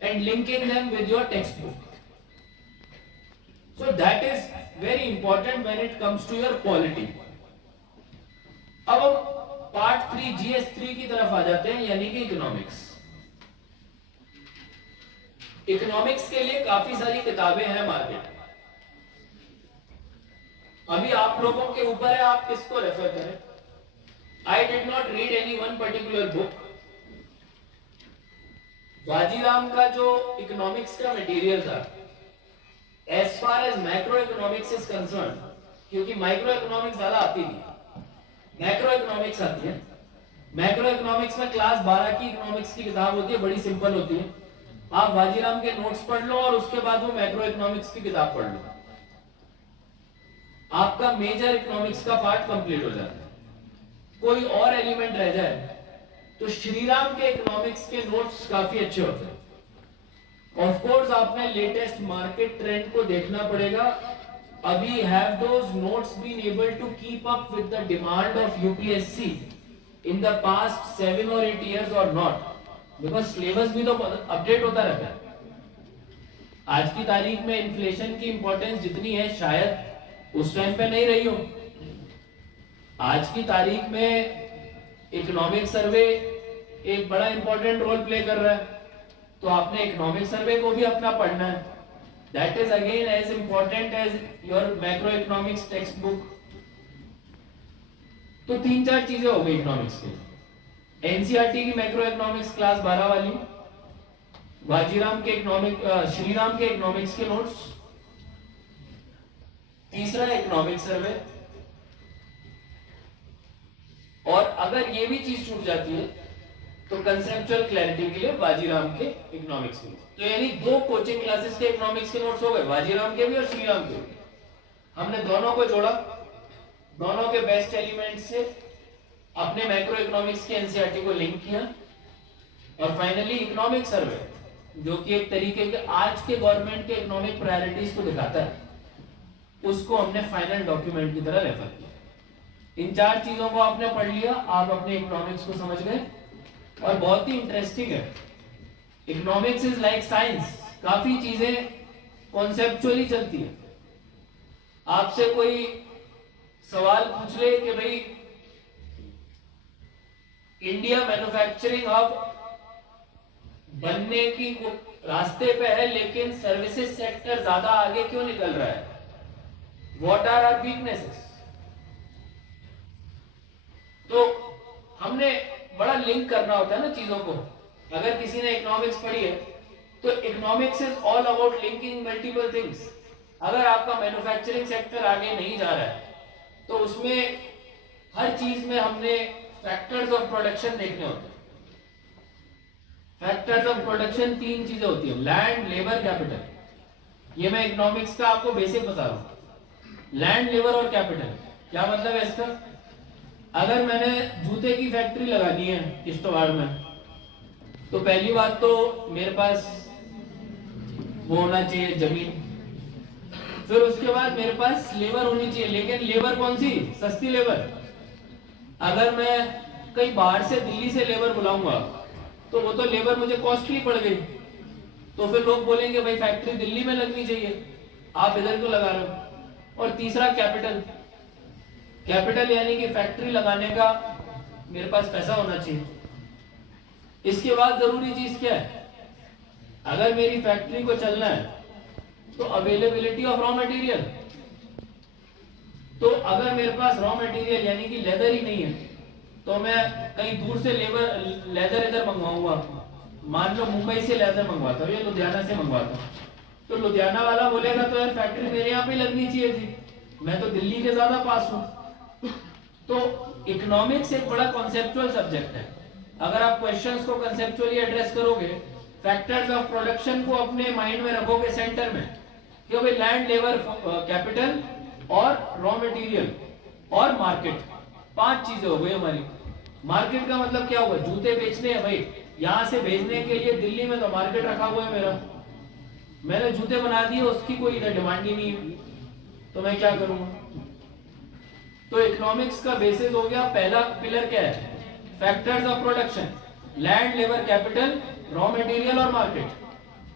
and linking them with your textbook. So that is very important when it comes to your quality. अब हम part 3 GS3 की तरफ आ जाते हैं, यानी कि economics. Economics के लिए काफी सारी किताबें हैं मार्केट में। अभी आप लोगों के ऊपर है आप किसको रेफर करें। I did not read any one particular book. Vajiram का जो इकोनॉमिक्स का मटेरियल था, as far as macro economics is concern, क्योंकि माइक्रो इकोनॉमिक्स ज्यादा आती नहीं, मैक्रो इकोनॉमिक्स आती है। मैक्रो इकोनॉमिक्स में क्लास 12 की इकोनॉमिक्स की किताब होती है, बड़ी सिंपल होती है। आप वाजीराम के नोट्स पढ़ लो और उसके बाद वो मैक्रो इकोनॉमिक्स की किताब पढ़ लो, आपका मेजर इकोनॉमिक्स का पार्ट कंप्लीट हो जाता है। कोई और एलिमेंट रह जाए तो श्रीराम के इकोनॉमिक्स के नोट्स काफी अच्छे होते हैं। ऑफ कोर्स आपने लेटेस्ट मार्केट ट्रेंड को देखना पड़ेगा। अभी have those notes been able to keep up with the demand of UPSC in the past 7 or 8 years और नॉट, बिकॉज सिलेबस भी तो अपडेट होता रहता है। आज की तारीख में इन्फ्लेशन की इंपॉर्टेंस जितनी है शायद उस टाइम पे नहीं रही हो। आज की तारीख में इकोनॉमिक सर्वे एक बड़ा इंपॉर्टेंट रोल प्ले कर रहा है, तो आपने इकोनॉमिक सर्वे को भी अपना पढ़ना है। That is again as important as your macro economics text book. तो 3-4 चीजें हो गई इकोनॉमिक्स के। एनसीईआरटी की मैक्रो इकोनॉमिक्स क्लास 12 वाली, वाजीराम के श्रीराम के इकोनॉमिक्स के नोट्स, तीसरा इकोनॉमिक सर्वे। और अगर ये भी चीज छूट जाती है तो कंसेप्चुअल क्लैरिटी के लिए वाजीराम के इकोनॉमिक्स के। तो यानी 2 कोचिंग क्लासेस के इकोनॉमिक्स के नोट्स हो गए, वाजीराम के भी और श्रीराम के भी। हमने दोनों को जोड़ा, दोनों के बेस्ट एलिमेंट से अपने मैक्रो इकोनॉमिक्स के एनसीईआरटी को लिंक किया, और फाइनली इकोनॉमिक सर्वे, जो कि एक तरीके के आज के गवर्नमेंट के इकोनॉमिक प्रायोरिटीज को दिखाता है, उसको हमने फाइनल डॉक्यूमेंट की तरह रेफर किया। इन 4 चीजों को आपने पढ़ लिया, आप अपने इकोनॉमिक्स को समझ गए। और बहुत ही इंटरेस्टिंग है, इकोनॉमिक्स इज लाइक साइंस। काफी चीजें कॉन्सेप्चुअली चलती है। आपसे कोई सवाल पूछ ले कि भाई इंडिया मैन्युफैक्चरिंग हब बनने की रास्ते पे है, लेकिन सर्विसेज सेक्टर ज्यादा आगे क्यों निकल रहा है, व्हाट आर आवर वीकनेसेस। तो हमने बड़ा लिंक करना होता है ना चीजों को। अगर किसी ने इकोनॉमिक्स पढ़ी है तो economics is all about linking multiple things. अगर आपका मैन्युफैक्चरिंग सेक्टर आगे नहीं जा रहा है तो उसमें हर चीज में हमने फैक्टर्स ऑफ प्रोडक्शन देखने होते हैं। फैक्टर्स ऑफ प्रोडक्शन 3 चीजें होती है, लैंड, लेबर, कैपिटल। ये मैं इकोनॉमिक्स का आपको बेसिक बता रहा हूं। लैंड, लेबर और कैपिटल क्या मतलब है इसका। अगर मैंने जूते की फैक्ट्री लगानी है किश्तवाड़ में, तो पहली बात तो मेरे पास वो होना चाहिए जमीन, फिर उसके बाद मेरे पास लेबर होनी चाहिए, लेकिन लेबर कौन सी, सस्ती लेबर। अगर मैं कहीं बाहर से दिल्ली से लेबर बुलाऊंगा तो वो तो लेबर मुझे कॉस्टली पड़ गई, तो फिर लोग बोलेंगे भाई फैक्ट्री दिल्ली में लगनी चाहिए, आप इधर क्यों लगा रहे हो। और तीसरा कैपिटल, कैपिटल यानी कि फैक्ट्री लगाने का मेरे पास पैसा होना चाहिए। इसके बाद जरूरी चीज क्या है, अगर मेरी फैक्ट्री को चलना है तो अवेलेबिलिटी ऑफ रॉ मटेरियल। तो अगर मेरे पास रॉ मटेरियल यानी कि लेदर ही नहीं है तो मैं कहीं दूर से लेदर इधर मंगवाऊंगा। मान लो मुंबई से लेदर मंगवाता हूँ या लुधियाना से मंगवाता हूँ, तो लुधियाना वाला बोलेगा तो यार फैक्ट्री मेरे यहाँ पे लगनी चाहिए थी, मैं तो दिल्ली के ज्यादा पास हूँ। तो इकोनॉमिक्स एक बड़ा कॉन्सेप्चुअल सब्जेक्ट है। अगर आप क्वेश्चंस को कॉन्सेप्चुअली एड्रेस करोगे, फैक्टर्स ऑफ प्रोडक्शन को अपने माइंड में रखोगे सेंटर में, कि भाई लैंड, लेबर, कैपिटल और रॉ मटेरियल और मार्केट, 5 चीजें हो गई हमारी। मार्केट का मतलब क्या हुआ, जूते बेचने हैं भाई, यहां से भेजने के लिए दिल्ली में तो मार्केट रखा हुआ है मेरा, मैंने जूते बना दिए, उसकी कोई इधर डिमांड ही नहीं है, तो मैं क्या करूंगा। तो इकोनॉमिक्स का बेसिस हो गया, पहला पिलर क्या है, factors of production, land, labour, capital, raw material और मार्केट।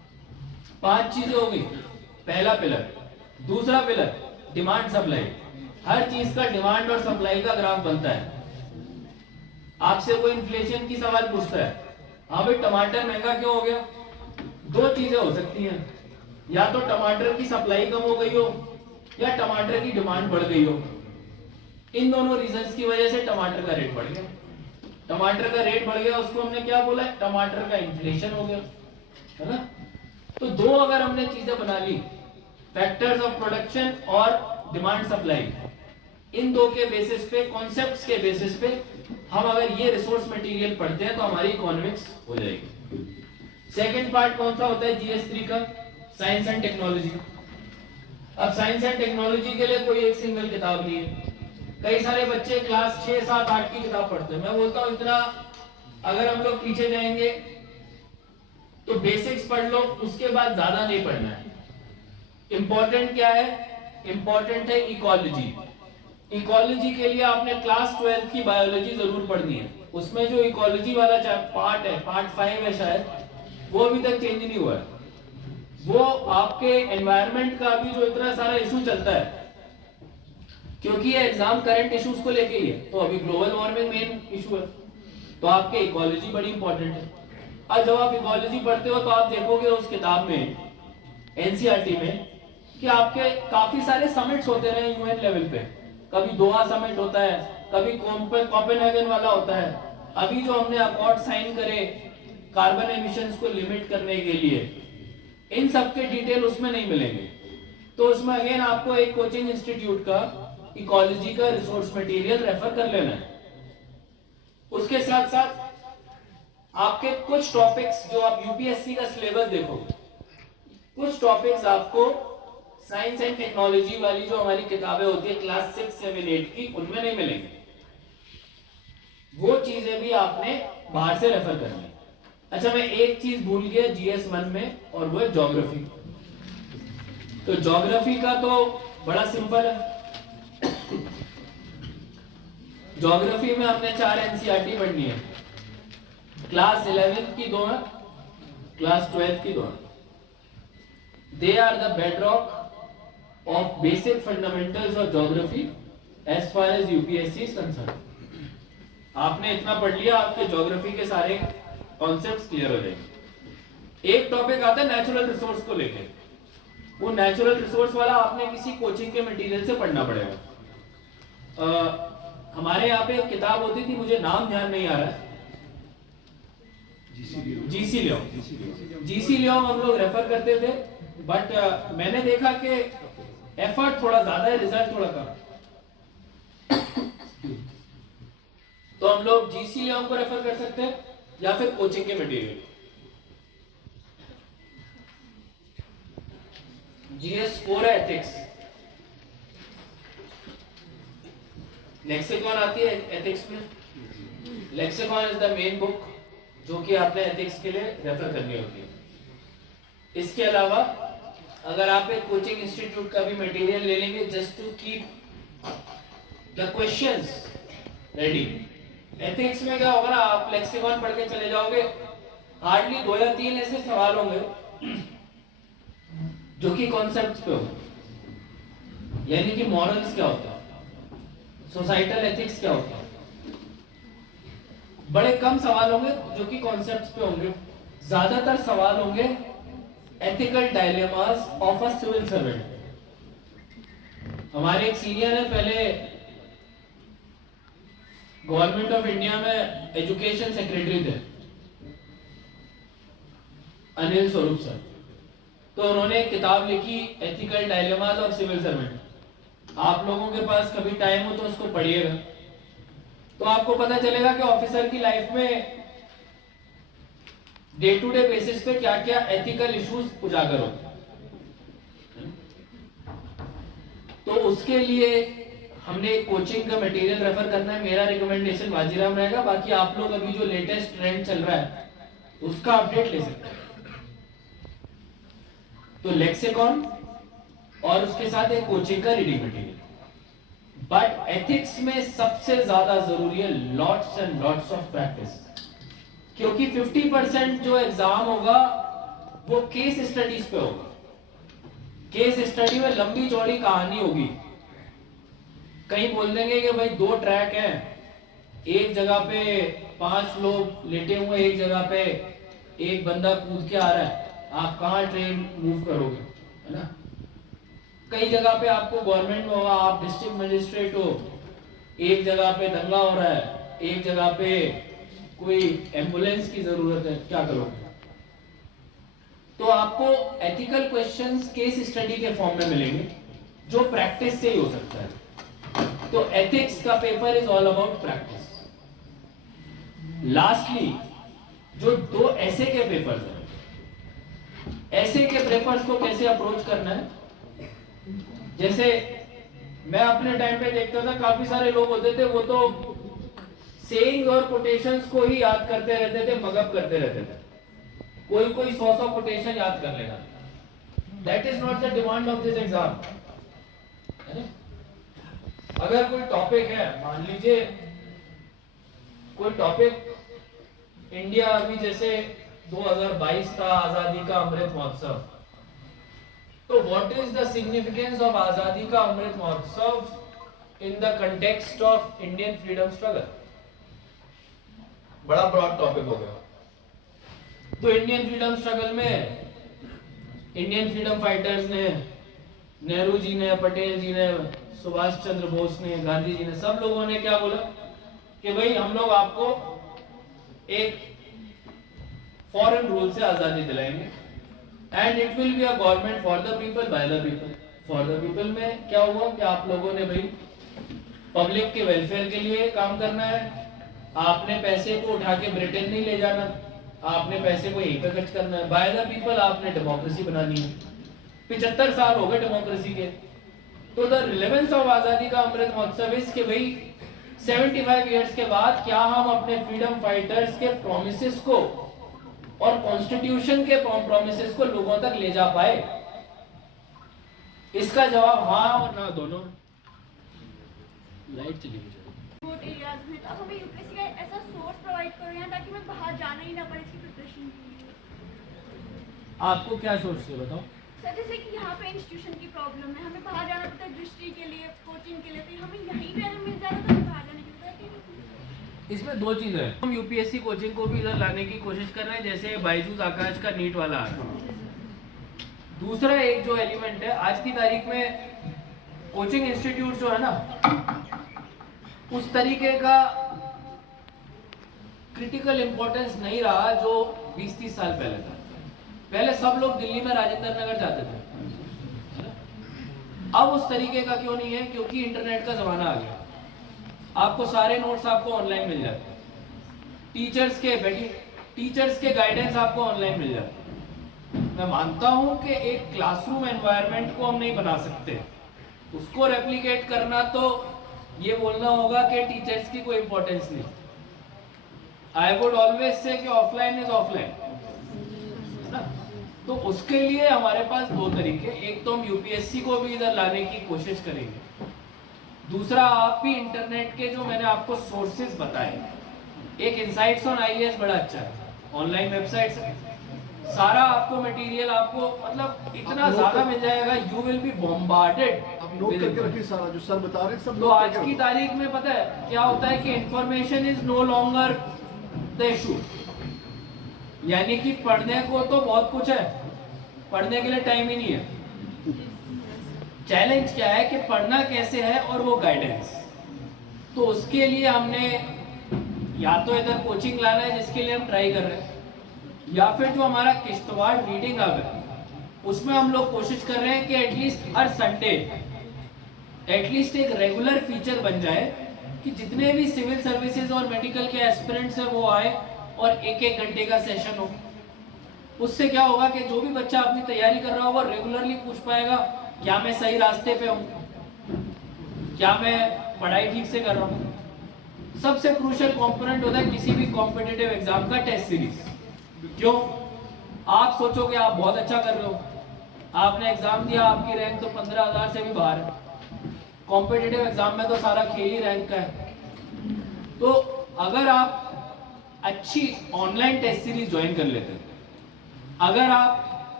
5 चीजें हो गई। पहला पिलर। दूसरा पिलर डिमांड सप्लाई। हर चीज का डिमांड और सप्लाई का ग्राफ बनता है। आपसे कोई इन्फ्लेशन की सवाल पूछता है, हाँ भाई टमाटर महंगा क्यों हो गया? 2 चीजें हो सकती हैं, या तो टमाटर की सप्लाई कम हो गई हो या टमाटर की डिमांड बढ़ गई हो। इन दोनों रीजंस की वजह से टमाटर का रेट बढ़ गया। टमाटर का रेट बढ़ गया, उसको हमने क्या बोला है? टमाटर का इन्फ्लेशन हो गया, है ना? तो 2 अगर हमने चीजें बना ली, फैक्टर्स ऑफ प्रोडक्शन और डिमांड सप्लाई, इन 2 के बेसिस पे, कॉन्सेप्ट्स के बेसिस पे हम अगर ये रिसोर्स मटेरियल पढ़ते हैं तो हमारी इकोनॉमिक्स हो जाएगी। सेकंड पार्ट कौन सा होता है GS3 का? Science and technology. अब साइंस एंड टेक्नोलॉजी के लिए कोई एक सिंगल किताब नहीं है। कई सारे बच्चे क्लास 6, 7, 8 की किताब पढ़ते हैं। मैं बोलता हूं इतना अगर हम लोग पीछे जाएंगे तो बेसिक्स पढ़ लो, उसके बाद ज्यादा नहीं पढ़ना है। इंपॉर्टेंट क्या है? इंपॉर्टेंट है इकोलॉजी। इकोलॉजी के लिए आपने क्लास 12 की बायोलॉजी जरूर पढ़नी है। उसमें जो इकोलॉजी वाला पार्ट है, पार्ट 5 है शायद, वो अभी तक चेंज नहीं हुआ है। वो आपके एनवायरनमेंट का भी जो इतना सारा इशू चलता है, क्योंकि ये एग्जाम करंट इश्यूज को लेके ही है, तो अभी ग्लोबल वार्मिंग मेन इशू है, तो आपके इकोलॉजी बड़ी इंपॉर्टेंट है। अब जब आप इकोलॉजी पढ़ते हो तो आप देखोगे उस किताब में, एनसीईआरटी में, कि आपके काफी सारे समिट्स होते रहे यूएन लेवल पे। कभी दोहा समिट होता है, कभी कोपेनहेगन वाला होता है। अभी जो हमने अकॉर्ड साइन करे कार्बन एमिशंस को लिमिट करने के लिए, इन सब के डिटेल उसमें नहीं मिलेंगे। तो उसमें अगेन आपको एक कोचिंग इंस्टीट्यूट का इकोलॉजी का रिसोर्स मटेरियल रेफर कर लेना है। उसके साथ साथ आपके कुछ टॉपिक्स जो आप यूपीएससी का सिलेबस देखोगे, कुछ टॉपिक्स आपको साइंस एंड टेक्नोलॉजी वाली जो हमारी किताबें होती है क्लास 6, 7, 8 की, उनमें नहीं मिलेंगे। वो चीजें भी आपने बाहर से रेफर करनी है। अच्छा, मैं एक चीज भूल गया GS1 में, और वो है ज्योग्राफी। तो ज्योग्राफी का तो बड़ा सिंपल है। ज्योग्राफी में हमने 4 एनसीईआरटी पढ़नी है। क्लास 11 की 2 है, क्लास 12 की 2 है। They are the bedrock of basic fundamentals of geography as far as UPSC is concern. आपने इतना पढ़ लिया, आपके ज्योग्राफी के सारे कॉन्सेप्ट्स क्लियर हो जाएंगे। एक टॉपिक आता है नेचुरल रिसोर्स को लेके। वो नेचुरल रिसोर्स वाला आपने किसी कोचिंग के मटेरियल से पढ़ना पड़ेगा। हमारे यहाँ पे एक किताब होती थी, मुझे नाम ध्यान नहीं आ रहा है, जीसी लियोंग हम लोग रेफर करते थे, बट मैंने देखा कि एफर्ट थोड़ा ज्यादा है, रिजल्ट थोड़ा कम। तो हम लोग जीसी लियोंग को रेफर कर सकते हैं या फिर कोचिंग के मटेरियल। GS4 है एथिक्स। लेक्सिकॉन आती है एथिक्स में। Lexicon is the main book जो कि आपने एथिक्स के लिए रेफर करनी होती है। इसके अलावा अगर आप एक कोचिंग इंस्टीट्यूट का भी मटेरियल ले लेंगे just to keep the questions ready. Ethics में क्या होगा ना, आप लेक्सिकॉन पढ़ के चले जाओगे, हार्डली 2 या 3 ऐसे सवाल होंगे जो कि कॉन्सेप्ट्स पे होंगे, यानी कि मॉरल्स क्या होता है, सोसाइटल एथिक्स क्या होता है। बड़े कम सवाल होंगे जो कि कॉन्सेप्ट्स पे होंगे। ज्यादातर सवाल होंगे ethical dilemmas of a civil servant. हमारे एक सीनियर है, पहले गवर्नमेंट ऑफ इंडिया में एजुकेशन सेक्रेटरी थे, अनिल स्वरूप सर। तो उन्होंने एक किताब लिखी, ethical dilemmas of civil servant. आप लोगों के पास कभी टाइम हो तो उसको पढ़िएगा, तो आपको पता चलेगा कि ऑफिसर की लाइफ में डे टू डे बेसिस पे क्या क्या एथिकल इश्यूज उजागर होते हैं। तो उसके लिए हमने एक कोचिंग का मटेरियल रेफर करना है। मेरा रिकमेंडेशन वाजीराम रहेगा, बाकी आप लोग अभी जो लेटेस्ट ट्रेंड चल रहा है उसका अपडेट ले सकते हैं। तो लेक्सिकॉन और उसके साथ एक कोचिंग का रीडिंग मटेरियल। बट एथिक्स में सबसे ज्यादा जरूरी है lots and lots of practice, क्योंकि 50% जो एग्जाम होगा वो केस स्टडीज पे होगा। केस स्टडी में लंबी चौड़ी कहानी होगी। कहीं बोल देंगे कि भाई 2 ट्रैक हैं, एक जगह पे 5 लोग लेटे हुए, एक जगह पे एक बंदा कूद के आ रहा है, आप कहाँ ट्रेन मूव करोगे, है ना। कई जगह पे आपको गवर्नमेंट में होगा, आप डिस्ट्रिक्ट मजिस्ट्रेट हो, एक जगह पे दंगा हो रहा है, एक जगह पे कोई एम्बुलेंस की जरूरत है, क्या करोगे। तो आपको एथिकल क्वेश्चंस केस स्टडी के फॉर्म में मिलेंगे, जो प्रैक्टिस से ही हो सकता है। तो एथिक्स का paper is all about practice. Lastly जो 2 ऐसे के पेपर्स हैं, ऐसे के पेपर्स को कैसे अप्रोच करना है। जैसे मैं अपने टाइम पे देखता था, काफी सारे लोग होते थे, वो तो सेइंग और कोटेशंस को ही याद करते रहते थे, मगअप करते रहते थे। कोई 100 कोटेशन याद कर लेगा। That is not the demand of this exam. अगर कोई टॉपिक है, मान लीजिए कोई टॉपिक, इंडिया अभी जैसे 2022 का आजादी का अमृत महोत्सव, तो what is the significance of आजादी का Amrit Mahotsav in the context of Indian freedom struggle. बड़ा ब्रॉड टॉपिक हो गया। तो इंडियन फ्रीडम स्ट्रगल में इंडियन फ्रीडम फाइटर्स ने, नेहरू जी ने, पटेल जी ने, सुभाष चंद्र बोस ने, गांधी जी ने, सब लोगों ने क्या बोला कि भाई हम लोग आपको एक फॉरेन रूल से आजादी दिलाएंगे, and it will be a government for the people by the people. For the people में क्या हुआ कि आप लोगों ने भाई पब्लिक के वेलफेयर के लिए काम करना है, आपने पैसे को उठा के ब्रिटेन नहीं ले जाना, आपने पैसे को यहीं पे खर्च करना है। बाय द पीपल आपने डेमोक्रेसी बनानी है। 75 साल हो गए डेमोक्रेसी के। तो द रिलेवेंस ऑफ आजादी का अमृत महोत्सव इस के भाई 75 इयर्स के बाद क्या हम अपने फ्रीडम फाइटर्स के प्रोमिसेस को और कॉन्स्टिट्यूशन के प्रोमिसेस को लोगों तक ले जा पाए। इसका जवाब हाँ और ना दोनों। लाइट चली गई रिमोट एरियाज में, तो अब हमें यूपीएससी का ऐसा सोर्स प्रोवाइड करो यहाँ, ताकि मैं बाहर जाना ही ना पड़े इसकी प्रिपरेशन के लिए। आपको क्या सोच है बताओ। सर जैसे कि यहाँ पे इंस्टीट्यूशन की प्रॉब्लम है, हमें बाहर जाना पड़ता है दृष्टि के लिए, कोचिंग के लिए, तो हमें यहीं पे अगर मिल जाए तो हमें बाहर जाने की जरूरत है। इसमें 2 चीजें हैं। हम यूपीएससी कोचिंग को भी इधर लाने की कोशिश कर रहे हैं, जैसे बायजूस आकाश का नीट वाला आ रहा है। दूसरा एक जो एलिमेंट है, आज की तारीख में कोचिंग इंस्टीट्यूट जो है ना, उस तरीके का क्रिटिकल इंपॉर्टेंस नहीं रहा जो 20-30 साल पहले था। पहले सब लोग दिल्ली में राजेंद्र नगर जाते थे, अब उस तरीके का क्यों नहीं है, क्योंकि इंटरनेट का जमाना आ गया। आपको सारे नोट्स आपको ऑनलाइन मिल जाते हैं, टीचर्स के गाइडेंस आपको ऑनलाइन मिल जाते हैं। मैं मानता हूं कि एक क्लासरूम एनवायरनमेंट को हम नहीं बना सकते, उसको रेप्लिकेट करना तो ये बोलना होगा कि टीचर्स की कोई इंपॉर्टेंस नहीं। आई वुड ऑलवेज से कि ऑफलाइन इज ऑफलाइन, तो उसके लिए हमारे पास 2 तरीके, एक तो हम यूपीएससी को भी इधर लाने की कोशिश करेंगे, दूसरा आप भी इंटरनेट के जो मैंने आपको सोर्सेज बताए, एक इनसाइट्स ऑन आईएएस बड़ा अच्छा है, ऑनलाइन वेबसाइट्स है, सारा आपको मटेरियल आपको मतलब इतना ज्यादा मिल जाएगा, यू विल बी बॉम्बार्डेड। आप नोट करके रखिए सारा जो सर बता रहे हैं सब। तो आज की तारीख में पता है क्या होता है कि information is no longer the issue, यानी कि पढ़ने को तो बहुत कुछ है, पढ़ने के लिए टाइम ही नहीं है। चैलेंज क्या है कि पढ़ना कैसे है और वो गाइडेंस। तो उसके लिए हमने या तो इधर कोचिंग लाना है, जिसके लिए हम ट्राई कर रहे हैं, या फिर जो हमारा किश्तवाड़ रीडिंग हब है उसमें हम लोग कोशिश कर रहे हैं कि एटलीस्ट हर संडे एटलीस्ट एक रेगुलर फीचर बन जाए कि जितने भी सिविल सर्विसेज और मेडिकल के एस्पिरेंट्स हैं वो आए और 1-1 घंटे का सेशन हो। उससे क्या होगा कि जो भी बच्चा अपनी तैयारी कर रहा होगा रेगुलरली पूछ पाएगा क्या मैं सही रास्ते पे हूँ, क्या मैं पढ़ाई ठीक से कर रहा हूँ। सबसे क्रूशियल कंपोनेंट होता है किसी भी कॉम्पिटिटिव एग्जाम का टेस्ट सीरीज। क्यों? आप सोचो कि आप बहुत अच्छा कर रहे हो, आपने एग्जाम दिया, आपकी रैंक तो 15,000 से भी बाहर है। कॉम्पिटिटिव एग्जाम में तो सारा खेल ही रैंक का है। तो अगर आप अच्छी ऑनलाइन टेस्ट सीरीज ज्वाइन कर लेते हैं, अगर आप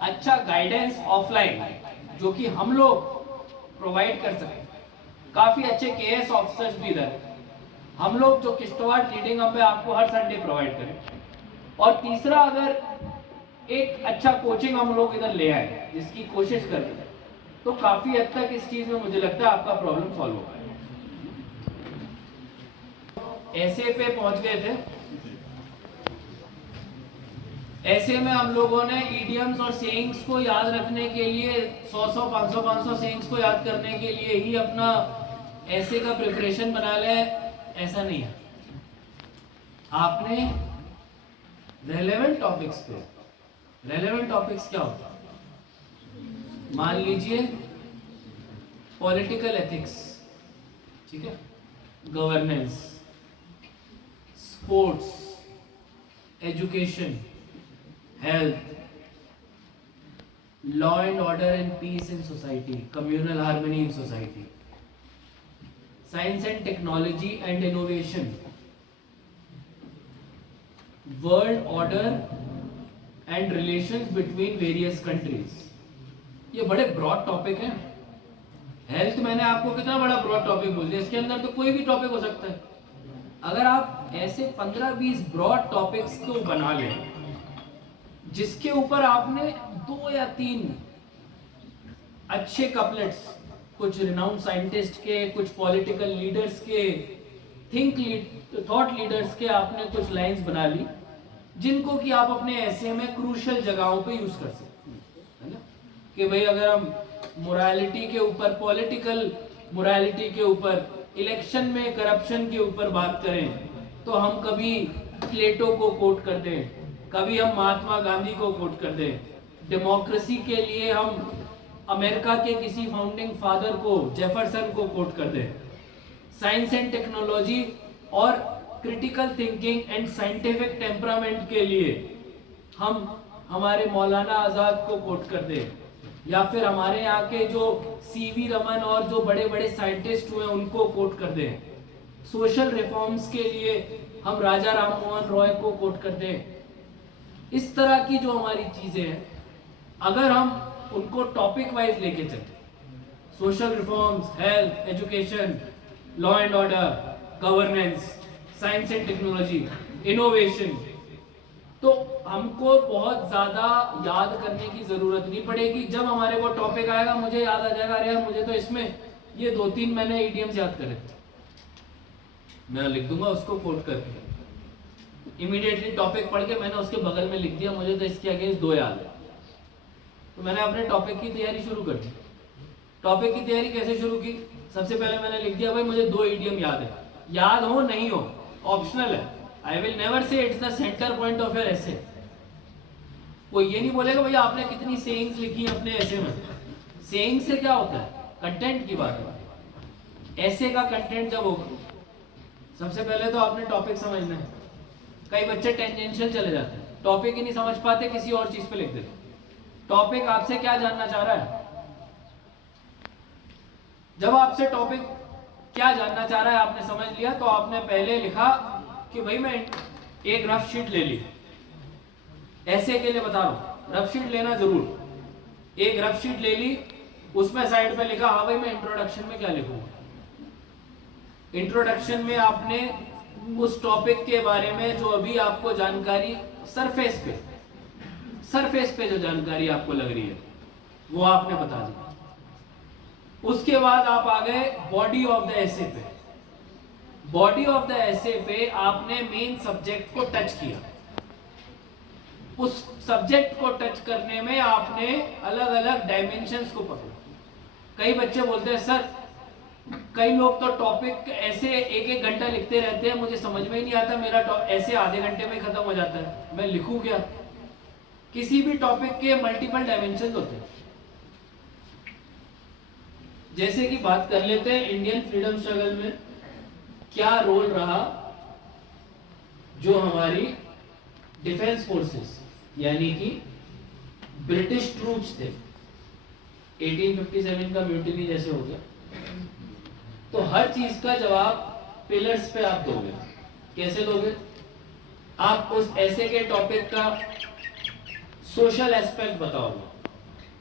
अच्छा गाइडेंस ऑफलाइन जो कि हम लोग प्रोवाइड कर सकें, काफी अच्छे केएस ऑफिसर्स भी इधर हम लोग जो किश्तवाड़ रीडिंग हब में आपको हर संडे प्रोवाइड करें। और तीसरा, अगर एक अच्छा कोचिंग हम लोग इधर ले आए जिसकी कोशिश करें तो काफी हद तक इस चीज में मुझे लगता है आपका प्रॉब्लम सॉल्व हो पाएगा। ऐसे पे पहुंच गए थे, ऐसे में हम लोगों ने ईडियम्स और सेइंग्स को याद रखने के लिए 100 500 सेइंग्स को याद करने के लिए ही अपना ऐसे का प्रिपरेशन बना लिया है, ऐसा नहीं है। आपने रेलेवेंट टॉपिक्स पे, रेलेवेंट टॉपिक्स क्या होता है? मान लीजिए पॉलिटिकल एथिक्स, ठीक है, governance, sports, education, health, law and order and peace in society, communal harmony in society, science and technology and innovation, world order and relations between various countries। ये बड़े broad topic हैं। Health मैंने आपको कितना बड़ा broad topic बोल दिया, इसके अंदर तो कोई भी टॉपिक हो सकता है। अगर आप ऐसे 15-20 ब्रॉड टॉपिक्स को बना लें जिसके ऊपर आपने 2 या 3 अच्छे कपलेट्स, कुछ रिनाउंड साइंटिस्ट के, कुछ पॉलिटिकल लीडर्स के, थॉट लीडर्स के आपने कुछ लाइंस बना ली जिनको कि आप अपने ऐसे में क्रूशियल जगहों पे यूज कर सकते हैं, है ना? कि भाई अगर हम मोरालिटी के ऊपर, पॉलिटिकल मोरालिटी के ऊपर, इलेक्शन में करप्शन के ऊपर बात करें तो हम कभी प्लेटो को कोट कर दें, कभी हम महात्मा गांधी को कोट कर दें, डेमोक्रेसी के लिए हम अमेरिका के किसी फाउंडिंग फादर को, जेफरसन को कोट कर दें, साइंस एंड टेक्नोलॉजी और critical thinking and scientific temperament के लिए हम हमारे मौलाना आज़ाद को कोट कर दें, या फिर हमारे यहाँ के जो सीवी रमन और जो बड़े बड़े साइंटिस्ट हुए उनको कोट कर दें, सोशल रिफॉर्म्स के लिए हम राजा राम मोहन रॉय को कोट कर दें। इस तरह की जो हमारी चीजें हैं, अगर हम उनको टॉपिक वाइज लेके चलते, social reforms, health, education, law and order, governance, science and technology, innovation, तो हमको बहुत ज्यादा याद करने की जरूरत नहीं पड़ेगी। जब हमारे को टॉपिक आएगा मुझे याद आ जाएगा, अरे यार मुझे तो इसमें ये 2-3 मैंने ईडियम्स याद करे थे, मैं लिख दूंगा उसको कोट करके। इमीडिएटली टॉपिक पढ़ के मैंने उसके बगल में लिख दिया, मुझे तो इसके अगेंस्ट 2 याद है, तो मैंने अपने टॉपिक की तैयारी शुरू कर दी। टॉपिक की तैयारी कैसे शुरू की? सबसे पहले मैंने लिख दिया भाई मुझे 2 ईडियम याद है, याद हो नहीं हो ऑप्शनल है, I will never say it's the centre point of your एसे। वो ये नहीं बोलेगा भैया आपने कितनी सेइंग्स लिखी अपने एसे में। सेइंग से क्या होता है? कंटेंट की बात है। एसे का कंटेंट जब होगा, सबसे पहले तो आपने टॉपिक समझना है। कई बच्चे टेंजेंशियल चले जाते हैं, टॉपिक ही नहीं समझ पाते, किसी और चीज पे लिख देते। टॉपिक आपसे क्या जानना चाह रहा है? जब आपसे टॉपिक क्या जानना चाह रहा है आपने समझ लिया, तो आपने पहले लिखा कि भाई मैं एक रफ शीट ले ली, ऐसे के लिए बता रहा हूं, रफ शीट लेना जरूर। एक रफ शीट ले ली, उसमें साइड पे लिखा हाँ भाई मैं इंट्रोडक्शन में क्या लिखूंगा। इंट्रोडक्शन में आपने उस टॉपिक के बारे में जो अभी आपको जानकारी सरफेस पे जो जानकारी आपको लग रही है वो आपने बता दी। उसके बाद आप आ गए बॉडी ऑफ द एसे पे। बॉडी ऑफ द एसे पे आपने मेन सब्जेक्ट को टच किया। उस सब्जेक्ट को टच करने में आपने अलग अलग डायमेंशंस को पकड़ा। कई बच्चे बोलते हैं सर, कई लोग तो टॉपिक ऐसे 1-1 घंटा लिखते रहते हैं, मुझे समझ में ही नहीं आता, मेरा ऐसे आधे घंटे में खत्म हो जाता है, मैं लिखूं क्या? किसी भी टॉपिक के मल्टीपल डायमेंशंस होते हैं। जैसे कि बात कर लेते हैं इंडियन फ्रीडम स्ट्रगल में क्या रोल रहा जो हमारी डिफेंस फोर्सेस यानी कि ब्रिटिश ट्रूप्स थे। 1857 का म्यूटिनी जैसे हो गया, तो हर चीज का जवाब पिलर्स पे आप दोगे। कैसे दोगे? आप उस ऐसे के टॉपिक का सोशल एस्पेक्ट बताओगे,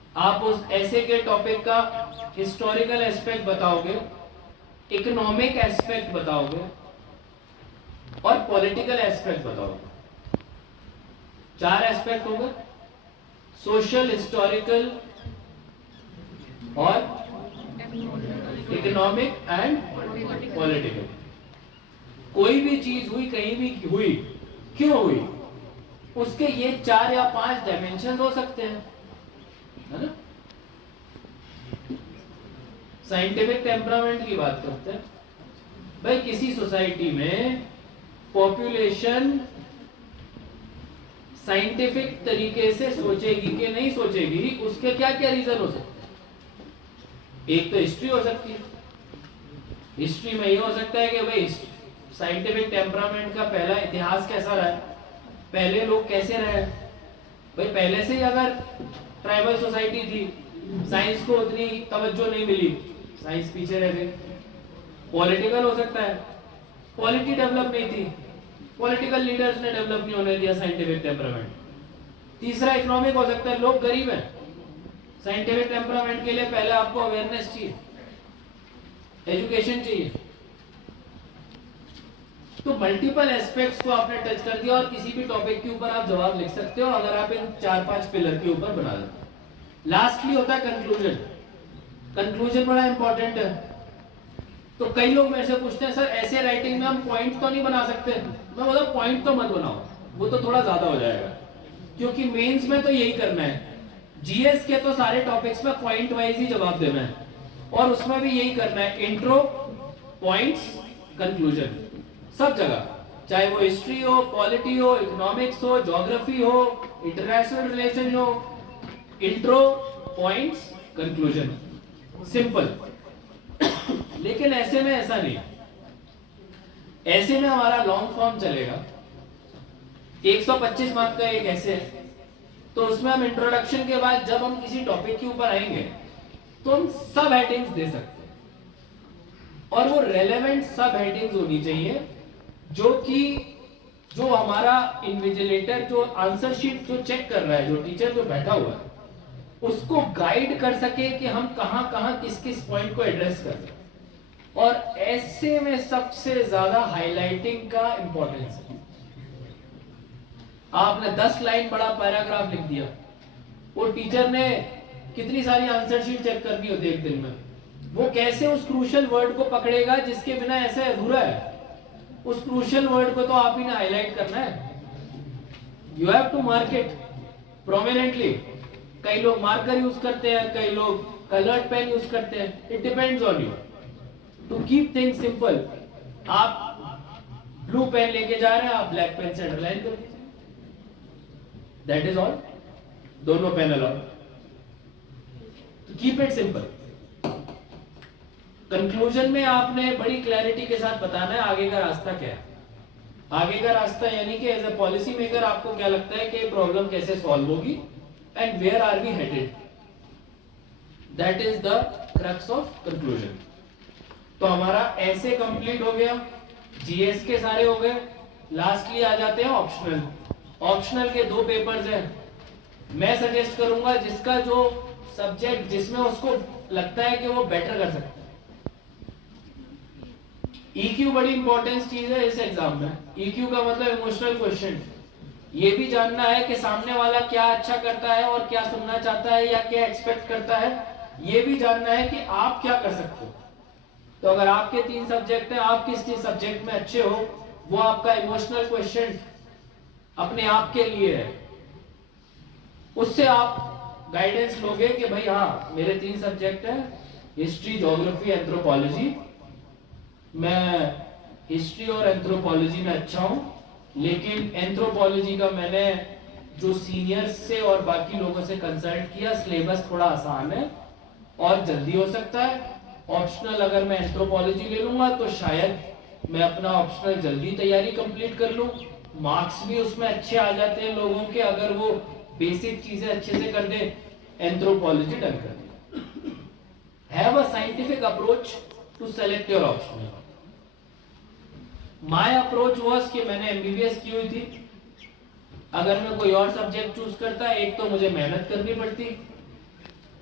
आप उस ऐसे के टॉपिक का हिस्टोरिकल एस्पेक्ट बताओगे, इकोनॉमिक एस्पेक्ट बताओगे और पॉलिटिकल एस्पेक्ट बताओगे। 4 एस्पेक्ट होंगे, सोशल, हिस्टोरिकल और इकोनॉमिक एंड पॉलिटिकल। कोई भी चीज हुई, कहीं भी हुई, क्यों हुई, उसके ये 4 या 5 डायमेंशन हो सकते हैं, है ना। साइंटिफिक टेम्परामेंट की बात करते हैं। भाई किसी सोसाइटी में पॉपुलेशन साइंटिफिक तरीके से सोचेगी कि नहीं सोचेगी, उसके क्या क्या रीजन हो सकते हैं। एक तो हिस्ट्री हो सकती है। हिस्ट्री में ये हो सकता है कि भाई साइंटिफिक टेम्परामेंट का पहला इतिहास कैसा रहा है, पहले लोग कैसे रहे। भाई पहले से ही अगर ट्राइबल सोसाइटी थी, साइंस को उतनी तवज्जो नहीं मिली, साइंस पीछे रह गई। पॉलिटिकल हो सकता है, पॉलिटी डेवलप नहीं थी, पॉलिटिकल लीडर्स ने डेवलप नहीं होने दिया साइंटिफिक टेम्परामेंट। तीसरा इकोनॉमिक हो सकता है, लोग गरीब हैं। साइंटिफिक टेम्परामेंट के लिए पहले आपको अवेयरनेस चाहिए, एजुकेशन चाहिए। तो मल्टीपल एस्पेक्ट्स को आपने टच कर दिया और किसी भी टॉपिक के ऊपर आप जवाब लिख सकते हो अगर आप इन 4-5 पिलर के ऊपर बना देते। लास्टली होता है कंक्लूजन। कंक्लूजन बड़ा इंपॉर्टेंट है। तो कई लोग मेरे से पूछते हैं, सर ऐसे राइटिंग में हम पॉइंट तो नहीं बना सकते। मैं बोला पॉइंट तो मत बनाओ, वो तो थोड़ा ज्यादा हो जाएगा, क्योंकि मेंस में तो यही करना है। जीएस के तो सारे टॉपिक्स में पॉइंट वाइज ही जवाब देना है और उसमें भी यही करना है, इंट्रो, पॉइंट्स, कंक्लूजन, सब जगह, चाहे वो हिस्ट्री हो, पॉलिटी हो, इकोनॉमिक्स हो, ज्योग्राफी हो, इंटरनेशनल रिलेशन हो, इंट्रो, पॉइंट्स, कंक्लूजन, सिंपल। लेकिन ऐसे में ऐसा नहीं, ऐसे में हमारा लॉन्ग फॉर्म चलेगा। 125 मार्क का एक ऐसे है, तो उसमें हम इंट्रोडक्शन के बाद जब हम किसी टॉपिक के ऊपर आएंगे तो हम सब हेडिंग्स दे सकते हैं और वो रेलेवेंट सब हेडिंग्स होनी चाहिए जो हमारा इन्विजिलेटर जो आंसर शीट जो चेक कर रहा है, जो टीचर जो बैठा हुआ है, उसको गाइड कर सके कि हम कहां किस किस पॉइंट को एड्रेस कर रहे हैं। और ऐसे में सबसे ज्यादा हाईलाइटिंग का इंपॉर्टेंस है। आपने 10 लाइन बड़ा पैराग्राफ लिख दिया, वो टीचर ने कितनी सारी आंसर शीट चेक करनी होती है एक दिन में, वो कैसे उस क्रूशियल वर्ड को पकड़ेगा जिसके बिना ऐसे अधूरा है। उस क्रूशियल वर्ड को तो आप ही ने हाईलाइट करना है। You have to mark it prominently. कई लोग मार्कर यूज करते हैं, कई लोग कलर्ड पेन यूज करते हैं, it depends on you to keep things simple. आप ब्लू पेन लेके जा रहे हैं, आप ब्लैक पेन से अंडरलाइन कर दीजिए, दैट इज ऑल। दोनों पेन अलाउ, तो कीप इट सिंपल। कंक्लूजन में आपने बड़ी क्लैरिटी के साथ बताना है आगे का रास्ता क्या है। आगे का रास्ता यानी कि एज ए पॉलिसी मेकर आपको क्या लगता है कि प्रॉब्लम कैसे सॉल्व होगी and where are we headed, that is the crux of conclusion. तो हमारा ऐसे कंप्लीट हो गया, जीएस के सारे हो गए। लास्टली आ जाते हैं ऑप्शनल। ऑप्शनल के 2 पेपर्स हैं। मैं सजेस्ट करूंगा जिसका जो सब्जेक्ट जिसमें उसको लगता है कि वो बेटर कर सकता है। EQ बड़ी इंपॉर्टेंट चीज है इस एग्जाम में। EQ का मतलब इमोशनल क्वेश्चन। ये भी जानना है कि सामने वाला क्या अच्छा करता है और क्या सुनना चाहता है या क्या एक्सपेक्ट करता है। ये भी जानना है कि आप क्या कर सकते हो। तो अगर आपके 3 सब्जेक्ट हैं, आप किस चीज सब्जेक्ट में अच्छे हो, वो आपका इमोशनल क्वेश्चन अपने आप के लिए है। उससे आप गाइडेंस लोगे कि भाई हाँ मेरे 3 सब्जेक्ट हैं, हिस्ट्री, ज्योग्राफी, एंथ्रोपोलॉजी। मैं हिस्ट्री और एंथ्रोपोलॉजी में अच्छा हूं, लेकिन एंथ्रोपोलॉजी का मैंने जो सीनियर्स से और बाकी लोगों से कंसल्ट किया, सिलेबस थोड़ा आसान है और जल्दी हो सकता है। ऑप्शनल अगर मैं एंथ्रोपोलॉजी ले लूंगा तो शायद मैं अपना ऑप्शनल जल्दी तैयारी कंप्लीट कर लूं। मार्क्स भी उसमें अच्छे आ जाते हैं लोगों के अगर वो बेसिक चीजें अच्छे से कर दे। एंथ्रोपोलॉजी डन कर दे। Have a scientific approach to select your optional. My approach was कि मैंने एमबीबीएस की हुई थी। अगर मैं कोई और सब्जेक्ट चूज करता, एक तो मुझे मेहनत करनी पड़ती,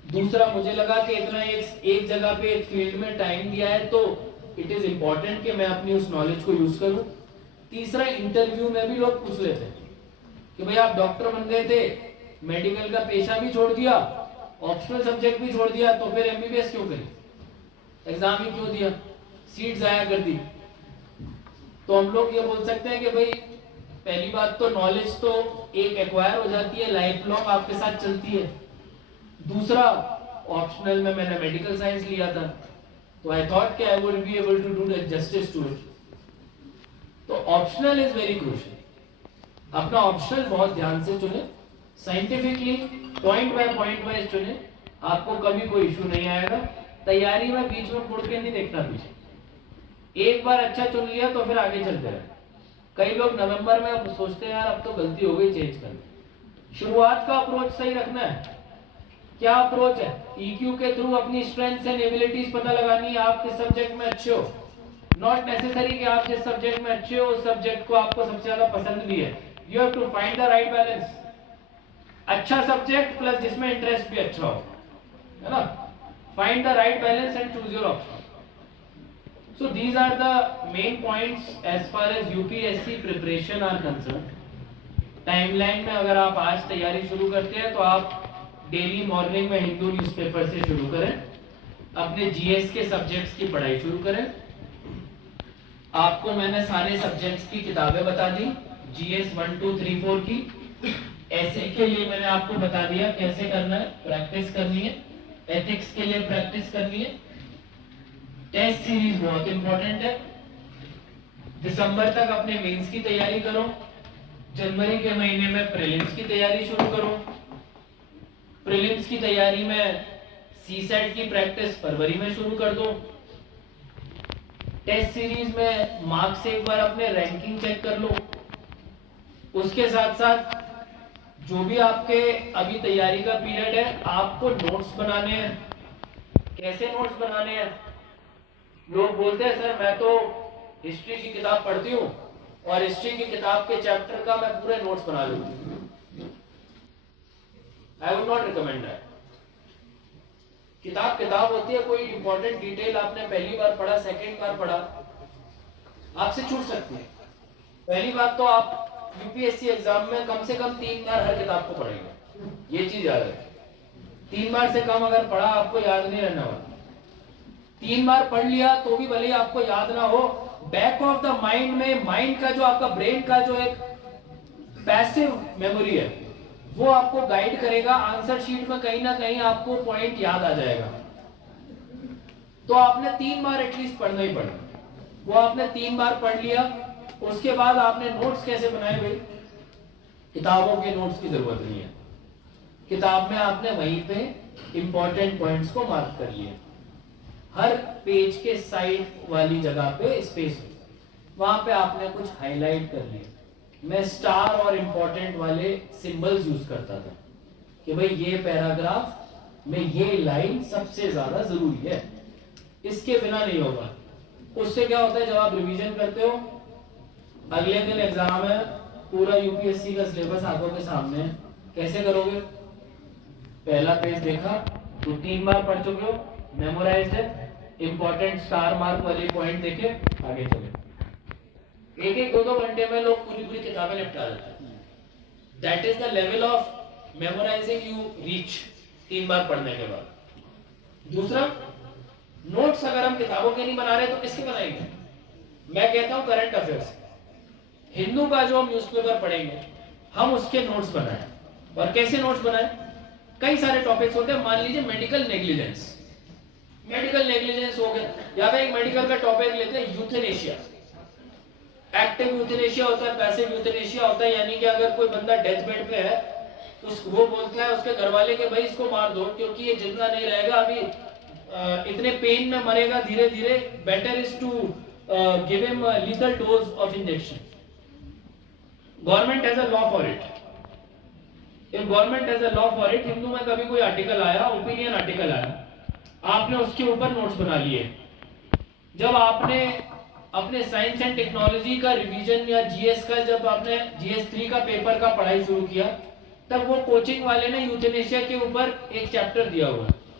दूसरा, मुझे लगा कि इतना एक जगह पे एक फील्ड में टाइम दिया है तो इट इज इम्पोर्टेंट कि मैं अपनी उस नॉलेज को यूज करूं। तीसरा, इंटरव्यू में भी लोग पूछ लेते हैं कि भाई आप डॉक्टर बन गए थे, मेडिकल का पेशा भी छोड़ दिया, ऑप्शनल सब्जेक्ट भी छोड़ दिया, तो फिर एमबीबीएस क्यों करी, एग्जाम ही क्यों दिया, सीट जाया कर दी। तो हम लोग ये बोल सकते हैं कि भाई पहली बात तो नॉलेज तो एक एक्वायर हो जाती है, लाइफ लॉन्ग आपके साथ चलती है। दूसरा, ऑप्शनल में मैंने मेडिकल साइंस लिया था, तो आई थॉट कि I would be able to do the justice to it. तो ऑप्शनल इज वेरी क्रूशियल। अपना ऑप्शनल बहुत ध्यान से चुने, scientifically point by point wise चुने, आपको कभी कोई इशू नहीं आएगा। तैयारी में बीच में मुड़ के नहीं देखना पीछे, एक बार अच्छा चुन लिया तो फिर आगे चलते रहे। कई लोग नवंबर में अब सोचते हैं यार अब तो गलती हो गई, चेंज कर। शुरुआत का अप्रोच सही रखना है। क्या अप्रोच है? EQ के थ्रू अपनी स्ट्रेंथ्स एंड एबिलिटीज पता लगानी है, आप किस सब्जेक्ट में अच्छे हो। नॉट नेसेसरी कि आप जिस सब्जेक्ट में अच्छे हो उस सब्जेक्ट को आपको सबसे ज्यादा पसंद भी है। You have to find the right balance. अच्छा सब्जेक्ट प्लस जिसमें इंटरेस्ट भी अच्छा हो, है ना। Find the right balance and choose your option. So these are the main points as far as UPSC preparation are concerned. Timeline में अगर आप आज तैयारी शुरू करते हैं तो आप डेली मॉर्निंग में हिंदू न्यूज़पेपर से शुरू करें, अपने जीएस के सब्जेक्ट्स की पढ़ाई शुरू करें। आपको मैंने सारे सब्जेक्ट्स की किताबें बता दी, जीएस 1 2 3 4 की। ऐसे के लिए मैंने आपको बता दिया कैसे करना है, प्रैक्टिस करनी है। एथिक्स के लिए प्रैक्टिस करनी है। टेस्ट सीरीज बहुत इंपॉर्टेंट है। दिसंबर तक अपने मेंस की तैयारी करो, जनवरी के महीने में प्रीलिम्स की तैयारी शुरू करो। प्रीलिम्स की तैयारी में सीसेट की प्रैक्टिस फरवरी में शुरू कर दो। टेस्ट सीरीज में मार्क्स एक बार अपने रैंकिंग चेक कर लो। उसके साथ साथ जो भी आपके अभी तैयारी का पीरियड है, आपको नोट्स बनाने हैं। कैसे नोट्स बनाने हैं? लोग बोलते हैं सर मैं तो हिस्ट्री की किताब पढ़ती हूँ और हिस्ट्री की किताब के चैप्टर का मैं पूरे नोट्स बना लूंगी। I would not recommend that. किताब होती है, कोई इंपॉर्टेंट डिटेल आपने पहली बार पढ़ा, सेकंड बार पढ़ा, आपसे छूट सकती है। पहली बात तो आप यूपीएससी एग्जाम में कम से कम 3 बार हर किताब को पढ़ेंगे, ये चीज याद रखें। 3 बार से कम अगर पढ़ा आपको याद नहीं रहने वाला। 3 बार पढ़ लिया तो भी भले आपको याद ना हो, बैक ऑफ द माइंड में, माइंड का जो आपका ब्रेन का जो एक पैसिव मेमोरी है वो आपको गाइड करेगा। आंसर शीट में कहीं ना कहीं आपको पॉइंट याद आ जाएगा। तो आपने 3 बार एटलीस्ट पढ़ना ही पड़ना। वो आपने 3 बार पढ़ लिया, उसके बाद आपने नोट्स कैसे बनाए भाई? किताबों के नोट्स की जरूरत नहीं है। किताब में आपने वहीं पे इंपॉर्टेंट पॉइंट्स को मार्क कर लिया। हर पेज के साइड वाली जगह पे स्पेस, वहां पे आपने कुछ हाईलाइट कर लिया। मैं स्टार और इंपॉर्टेंट वाले सिंबल्स यूज करता था कि भाई ये पैराग्राफ में ये लाइन सबसे ज्यादा जरूरी है, इसके बिना नहीं होगा। उससे क्या होता है, जब आप रिवीजन करते हो, अगले दिन एग्जाम है, पूरा यूपीएससी का सिलेबस आंखों के सामने है, कैसे करोगे? पहला पेज देखा तो 3 बार पढ़ चुके हो, मेमोराइज्ड है, इंपॉर्टेंट स्टार मार्क वाले पॉइंट देखे, आगे चले। 1-1 2-2 घंटे में लोग पूरी किताबें निपटा देते हैं। That is the level of memorising you reach 3 बार पढ़ने के बाद। दूसरा, नोट्स अगर हम किताबों के नहीं बना रहे तो किसके बनाएंगे? मैं कहता हूं करंट अफेयर्स। हिंदू का जो हम न्यूज़पेपर पढ़ेंगे हम उसके नोट्स बनाएं। और कैसे नोट्स बनाएं? कई सारे टॉपिक्स होते हैं। मान लीजिए मेडिकल नेग्लिजेंस हो गया, या फिर एक मेडिकल का टॉपिक लेते हैं यूथेनेशिया। एक्टिव यूथेनेशिया होता है, पैसिव यूथेनेशिया होता है, यानी कि अगर कोई बंदा डेथ बेड पे है तो वो बोलता है उसके घर वाले के भाई इसको मार दो क्योंकि ये जिंदा नहीं रहेगा, अभी इतने पेन में मरेगा धीरे धीरे, better is to give him lethal dose of injection. Government has a law for it. If government has a law for it, Hindu में कभी कोई आर्टिकल आया, ओपिनियन आर्टिकल आया, आपने उसके ऊपर नोट्स बना लिए। जब आपने अपने साइंस एंड टेक्नोलॉजी का रिवीजन या जीएस का, जब आपने जीएस 3 का पेपर का पढ़ाई शुरू किया, तब वो कोचिंग वाले ने यूथेनेशिया के ऊपर एक चैप्टर दिया हुआ है।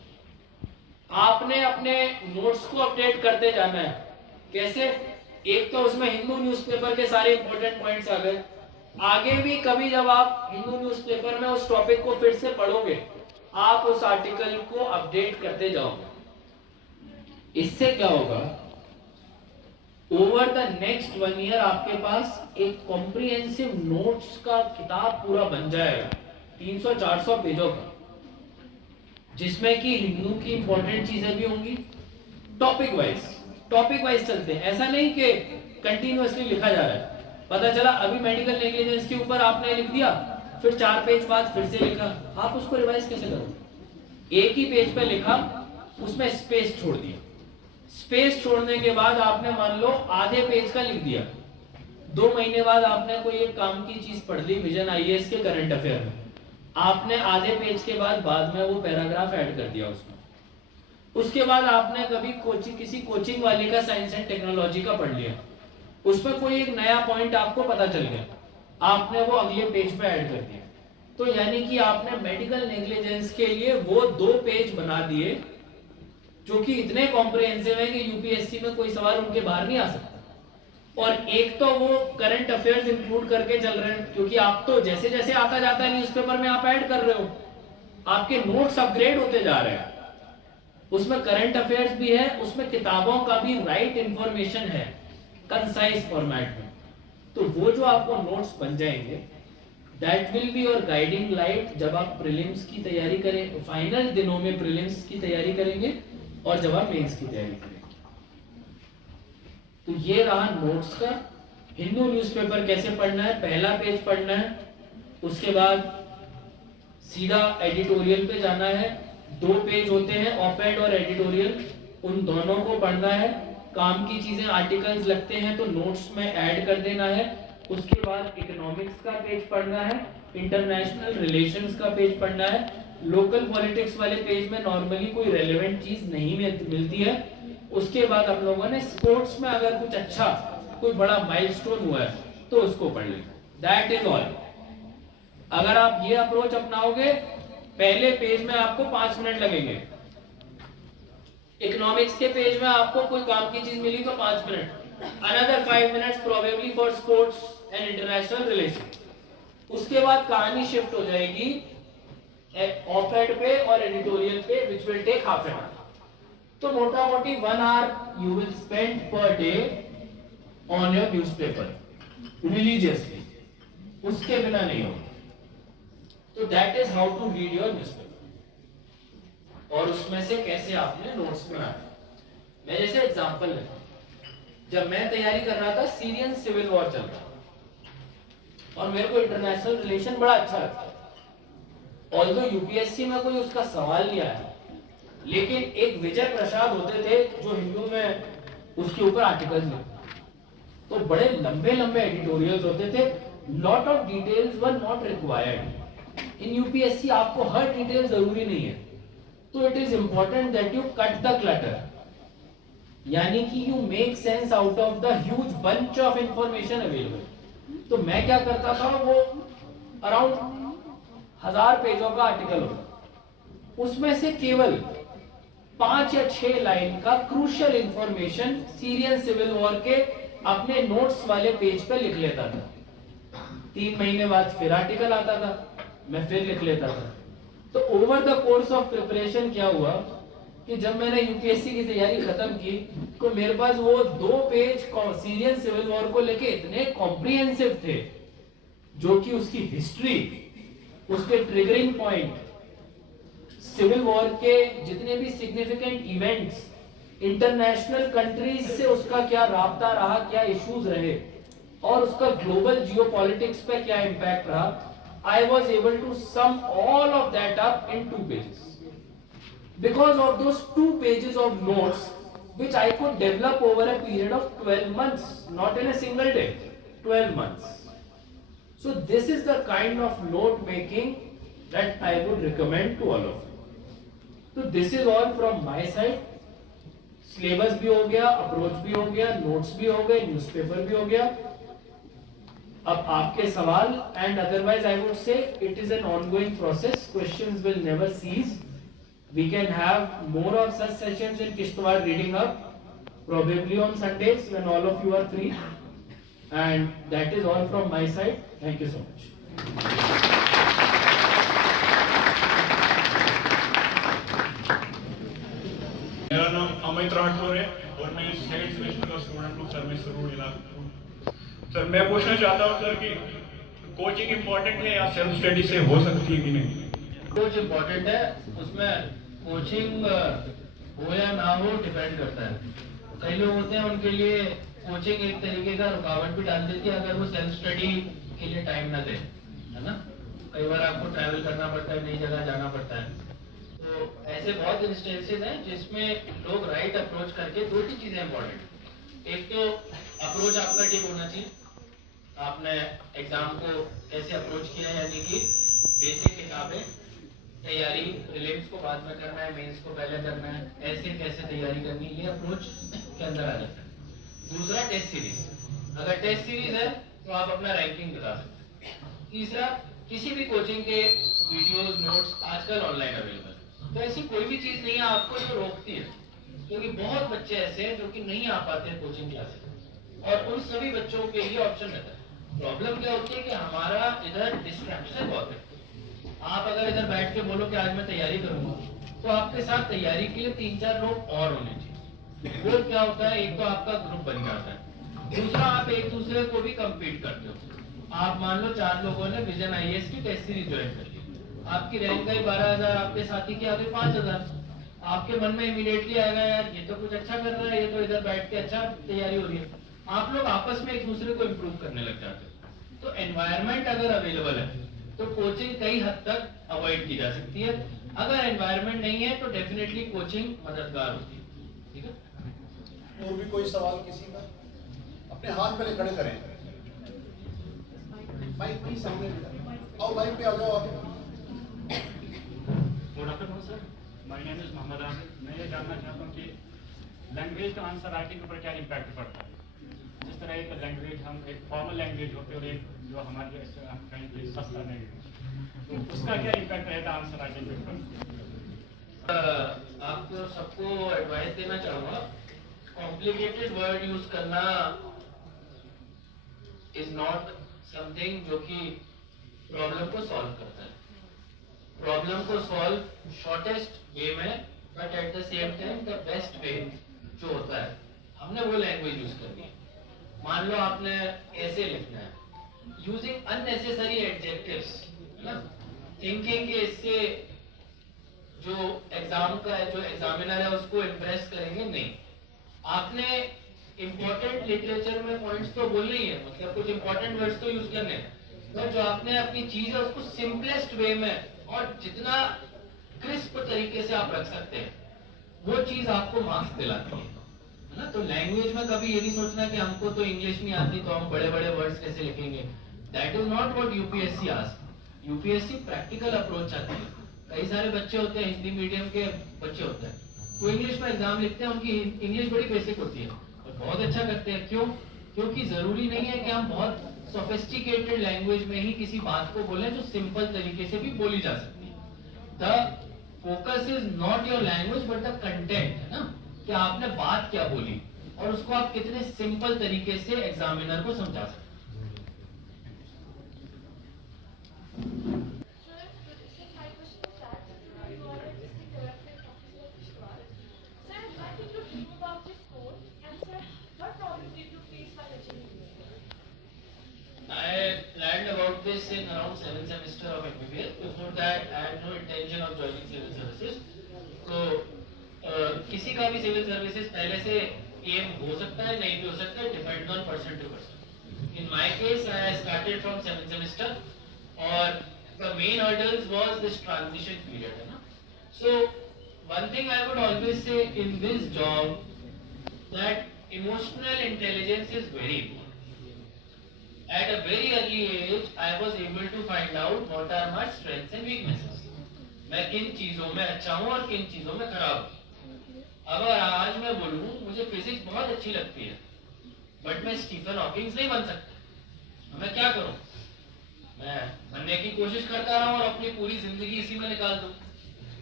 आपने अपने नोट्स को अपडेट करते जाना है। कैसे? एक तो उसमें हिंदू न्यूज़पेपर के सारे इंपॉर्टेंट पॉइंट्स आ गए, आगे भी कभी जब आप हिंदू न्यूज़पेपर में उस टॉपिक को फिर से पढ़ोगे, आप उस आर्टिकल को अपडेट करते जाओगे। इससे क्या होगा, ओवर द नेक्स्ट 1 ईयर आपके पास एक कॉम्प्रिहेंसिव नोट्स का किताब पूरा बन जाएगा, 300-400 पेजों का, जिसमें कि हिंदू की इंपॉर्टेंट चीजें भी होंगी। टॉपिक वाइज चलते हैं, ऐसा नहीं कि कंटिन्यूअसली लिखा जा रहा है। पता चला अभी मेडिकल नेग्लिजेंस के ऊपर आपने लिख दिया, फिर 4 पेज बाद फिर से लिखा, आप उसको रिवाइज कैसे करोगे? एक ही पेज पे लिखा, उसमें स्पेस छोड़ दिया, स्पेस छोड़ने के बाद आपने मान लो आधे पेज का लिख दिया, 2 महीने बाद आपने कोई एक काम की चीज पढ़ ली, विजन आईएएस के करंट अफेयर में, आपने आधे पेज के बाद में वो पैराग्राफ ऐड कर दिया उसमें। उसके बाद आपने कभी किसी कोचिंग वाले का साइंस एंड टेक्नोलॉजी का पढ़ लिया, उसमें कोई एक नया पॉइंट आपको पता चल गया, आपने वो अगले पेज पे ऐड कर दिया। तो यानी कि आपने मेडिकल नेग्लिजेंस के लिए वो 2 पेज बना दिए, जो कि इतने कॉम्प्रिहेंसिव है कि यूपीएससी में कोई सवाल उनके बाहर नहीं आ सकता। और एक तो वो करंट अफेयर्स इंक्लूड करके चल रहे हैं, क्योंकि आप तो जैसे जैसे आता जाता है न्यूज़पेपर में आप ऐड कर रहे हो, आपके नोट्स अपग्रेड होते जा रहे हैं, उसमें करंट अफेयर्स भी है, उसमें किताबों का भी राइट इंफॉर्मेशन है कंसाइज फॉर्मेट में। तो वो जो आपको नोट्स बन जाएंगे, that will be your guiding light जब आप प्रीलिम्स की तैयारी करें, फाइनल दिनों में प्रीलिम्स की तैयारी करेंगे और जब आप मेंस की तैयारी करेंगे। तो ये रहा नोट्स का। हिंदू न्यूज़पेपर कैसे पढ़ना है, पहला पेज पढ़ना है, उसके बाद सीधा एडिटोरियल पे जाना है, 2 पेज होते हैं ऑपेड और एडिटोरियल, उन दोनों को पढ़ना है। काम की चीजें आर्टिकल्स लगते हैं तो नोट्स में ऐड कर देना है। उसके बाद इकोनॉमिक्स का पेज पढ़ना है, इंटरनेशनल रिलेशंस का पेज पढ़ना है। लोकल पॉलिटिक्स वाले पेज में नॉर्मली कोई रेलेवेंट चीज नहीं मिलती है। उसके बाद हम लोगों ने स्पोर्ट्स में अगर कुछ अच्छा, कोई बड़ा माइलस्टोन हुआ है तो उसको पढ़ लेना, दैट इज ऑल। अगर आप ये अप्रोच अपनाओगे, पहले पेज में आपको 5 मिनट लगेंगे, इकोनॉमिक्स के पेज में आपको कोई काम की चीज मिली तो 5 minute, another 5 minutes probably for sports and international relation. उसके बाद कहानी शिफ्ट हो जाएगी ऑपेड पे और एडिटोरियल पे, which will take half an hour. तो मोटा मोटी 1 our you will spend per day on your newspaper religiously, उसके बिना नहीं होगा। तो that is how to read your newspaper, और उसमें से कैसे आपने नोट्स बनाए। मैं जैसे एग्जांपल लेता हूं, जब मैं तैयारी कर रहा था, सीरियन सिविल वॉर चल रहा था और मेरे को इंटरनेशनल रिलेशन बड़ा अच्छा लगता है। ऑल्दो यूपीएससी में कोई उसका सवाल नहीं आया, लेकिन एक विजय प्रसाद होते थे जो हिंदू में उसके ऊपर आर्टिकल्स लिखते, तो बड़े लंबे लंबे एडिटोरियल्स होते थे, lot of details were not required. In UPSC आपको हर डिटेल जरूरी नहीं है, तो it is important that you cut the clutter, यानी कि you make sense out of the huge bunch of information available. तो मैं क्या करता था, वो अराउंड 1000 पेजों का आर्टिकल होगा, उसमें से केवल 5 या 6 लाइन का crucial information Syrian civil war के अपने नोट्स वाले पेज पे लिख लेता था। 3 महीने बाद फिर आर्टिकल आता था, मैं फिर लिख लेता था। तो over the course of preparation क्या हुआ कि जब मैंने यूपीएससी की तैयारी खत्म की, तो मेरे पास वो 2 पेज सीरियन सिविल वॉर को लेके इतने कॉम्प्रिहेंसिव थे, जो कि उसकी हिस्ट्री, उसके ट्रिगरिंग पॉइंट, सिविल वॉर के जितने भी सिग्निफिकेंट इवेंट्स, इंटरनेशनल कंट्रीज से उसका क्या राब्ता रहा, क्या इश्यूज रहे, और उसका ग्लोबल जियोपॉलिटिक्स पे क्या इम्पैक्ट रहा, I was able to sum all of that up in 2 pages. Because of those 2 pages of notes, which I could develop over a period of 12 months, not in a single day, 12 months. So this is the kind of note making that I would recommend to all of you. So this is all from my side. Syllabus भी हो गया, approach भी हो गया, notes भी हो गए, newspaper भी हो गया। अब आपके सवाल, and otherwise I would say it is an ongoing process, questions will never seize. we can have more of such sessions in Kishtwar Reading Hub, probably on Sundays when all of you are free. And that is all from my side. Thank you so much. मेरा नाम अमित राठौर है और मैं second semester का student हूँ sir. मैं सरूर इलाका। Sir मैं पूछना चाहता हूँ सर कि कोचिंग इम्पोर्टेंट है या सेल्फ स्टडी से हो सकती है कि नहीं? कोच इम्पोर्टेंट है, उसमें कोचिंग हो या ना हो डिपेंड करता है। कई लोग होते हैं उनके लिए कोचिंग एक तरीके का रुकावट भी डाल देती है अगर वो सेल्फ स्टडी के लिए टाइम ना दे, है ना। कई बार आपको ट्रैवल करना पड़ता है, नई जगह जाना पड़ता है, तो ऐसे बहुत इंस्टेंसेस हैं जिसमें लोग राइट अप्रोच करके दो तीन चीजें इंपॉर्टेंट। एक तो अप्रोच आपका ठीक होना चाहिए, आपने एग्जाम को कैसे अप्रोच किया, यानी कि बेसिक किताबें, तैयारी, प्रीलिम्स को बाद में करना है, मेंस को पहले करना है, ऐसे कैसे तैयारी करनी है, ये अप्रोच के अंदर आ जाता है। दूसरा टेस्ट सीरीज, अगर टेस्ट सीरीज है तो आप अपना रैंकिंग बता सकते हैं। तीसरा किसी भी कोचिंग के वीडियोस, नोट्स आजकल ऑनलाइन अवेलेबल है, तो ऐसी कोई भी चीज नहीं है आपको जो रोकती है, क्योंकि बहुत बच्चे ऐसे हैं जो कि नहीं आ पाते कोचिंग क्लासेस, और उन सभी बच्चों के लिए ऑप्शन रहता है। प्रॉब्लम क्या होती है कि हमारा इधर डिस्ट्रैक्शन बहुत है। आप अगर इधर बैठ के बोलो कि आज मैं तैयारी करूंगा, तो आपके साथ तैयारी के लिए 3-4 लोग और होने चाहिए। वो क्या होता है, एक तो आपका ग्रुप बन जाता है, दूसरा आप एक दूसरे को भी कम्पीट करते हो। आप मान लो 4 लोगों ने विजन आईएएस की टेस्ट सीरीज ज्वाइन कर ली, आपकी रैंक गई 12,000, आपके साथी की आ गई 5,000। आपके मन में इमीडिएटली आएगा यार ये तो कुछ अच्छा कर रहा है, ये तो इधर बैठ के अच्छा तैयारी हो रही है। आप लोग आपस में एक दूसरे को इम्प्रूव करने लग जाते हो। तो एनवायरमेंट अगर अवेलेबल है तो कोचिंग कई हद तक अवॉइड की जा सकती है। अगर एनवायरमेंट नहीं है तो डेफिनेटली कोचिंग मददगार होती है। ठीक है, और भी कोई सवाल किसी का? अपने हाथ पहले खड़े करें, माइक भी सामने आओ, माइक पे आ जाओ आप। Good afternoon sir, my name is Mohammad Asif. मैं ये जानना चाहता हूँ कि लैंग्वेज का आंसर राइटिंग के ऊपर क्या इम्पैक्ट पड़ता है। जिस तरह एक लैंग्वेज, हम एक फॉर्मल लैंग्वेज होते हैं और एक जो हमारे हम कहेंगे सस्ता लैंग्वेज, तो उसका क्या इम्पैक्ट रहेगा आंसर राइटिंग के ऊपर? आपको सबको एडवाइस देना चाहूंगा, कॉम्प्लिकेटेड वर्ड यूज करना इज नॉट समथिंग जो कि प्रॉब्लम को सॉल्व करता है। प्रॉब्लम को सॉल्व शॉर्टेस्ट वे में, but at the same time the best way जो होता है, हमने वो लैंग्वेज यूज करनी है। मान लो आपने ऐसे लिखना है, यूजिंग अननेसेसरी एडजेक्टिव्स, है ना, थिंकिंग के इससे जो एग्जाम का है, जो एग्जामिनर है उसको इम्प्रेस करेंगे, नहीं। आपने इंपॉर्टेंट लिटरेचर में पॉइंट्स तो बोलने ही है, मतलब कुछ इंपॉर्टेंट वर्ड्स तो यूज करने हैं, तो जो आपने अपनी चीज है उसको सिंपलेस्ट वे में और जितना क्रिस्प तरीके से आप रख सकते हैं, वो चीज आपको मार्क्स दिलाती है ना। तो लैंग्वेज में कभी ये नहीं सोचना कि हमको तो इंग्लिश नहीं आती तो हम बड़े बड़े वर्ड्स कैसे लिखेंगे। That is not what UPSC ask. UPSC practical approach चाहती है। कई सारे बच्चे होते हैं, हिंदी मीडियम के बच्चे होते हैं, वो इंग्लिश में एग्जाम लिखते हैं, उनकी इंग्लिश बड़ी बेसिक होती है और बहुत अच्छा करते हैं। क्यों? क्योंकि जरूरी नहीं है कि हम बहुत सोफिस्टिकेटेड लैंग्वेज में ही किसी बात को बोलें जो सिंपल तरीके से भी बोली जा सकती है। The focus is not your language but the content, है ना, कि आपने बात क्या बोली और उसको आप कितने सिंपल तरीके से एग्जामिनर को समझा सकते हैं। I learned about this in around 7th semester of MBBS. Before that, I had no intention of joining civil services. So, किसी का भी सिविल सर्विसेज पहले से एम हो सकता है, नहीं भी हो सकता है, depend on person to person. In my case I started from 7th semester और the main hurdles was this transition period, है ना। So one thing I would always say in this job that emotional intelligence is very important. At a very early age, I was able to find out what are my strengths and weaknesses. मैं किन चीजों में अच्छा हूँ और किन चीजों में खराब हूँ। अगर आज मैं बोलूँ मुझे फिजिक्स बहुत अच्छी लगती है, बट मैं स्टीफन हॉकिंग्स नहीं बन सकता, मैं क्या करूँ? मैं बनने की कोशिश करता रहा और अपनी पूरी जिंदगी इसी में निकाल दूँ।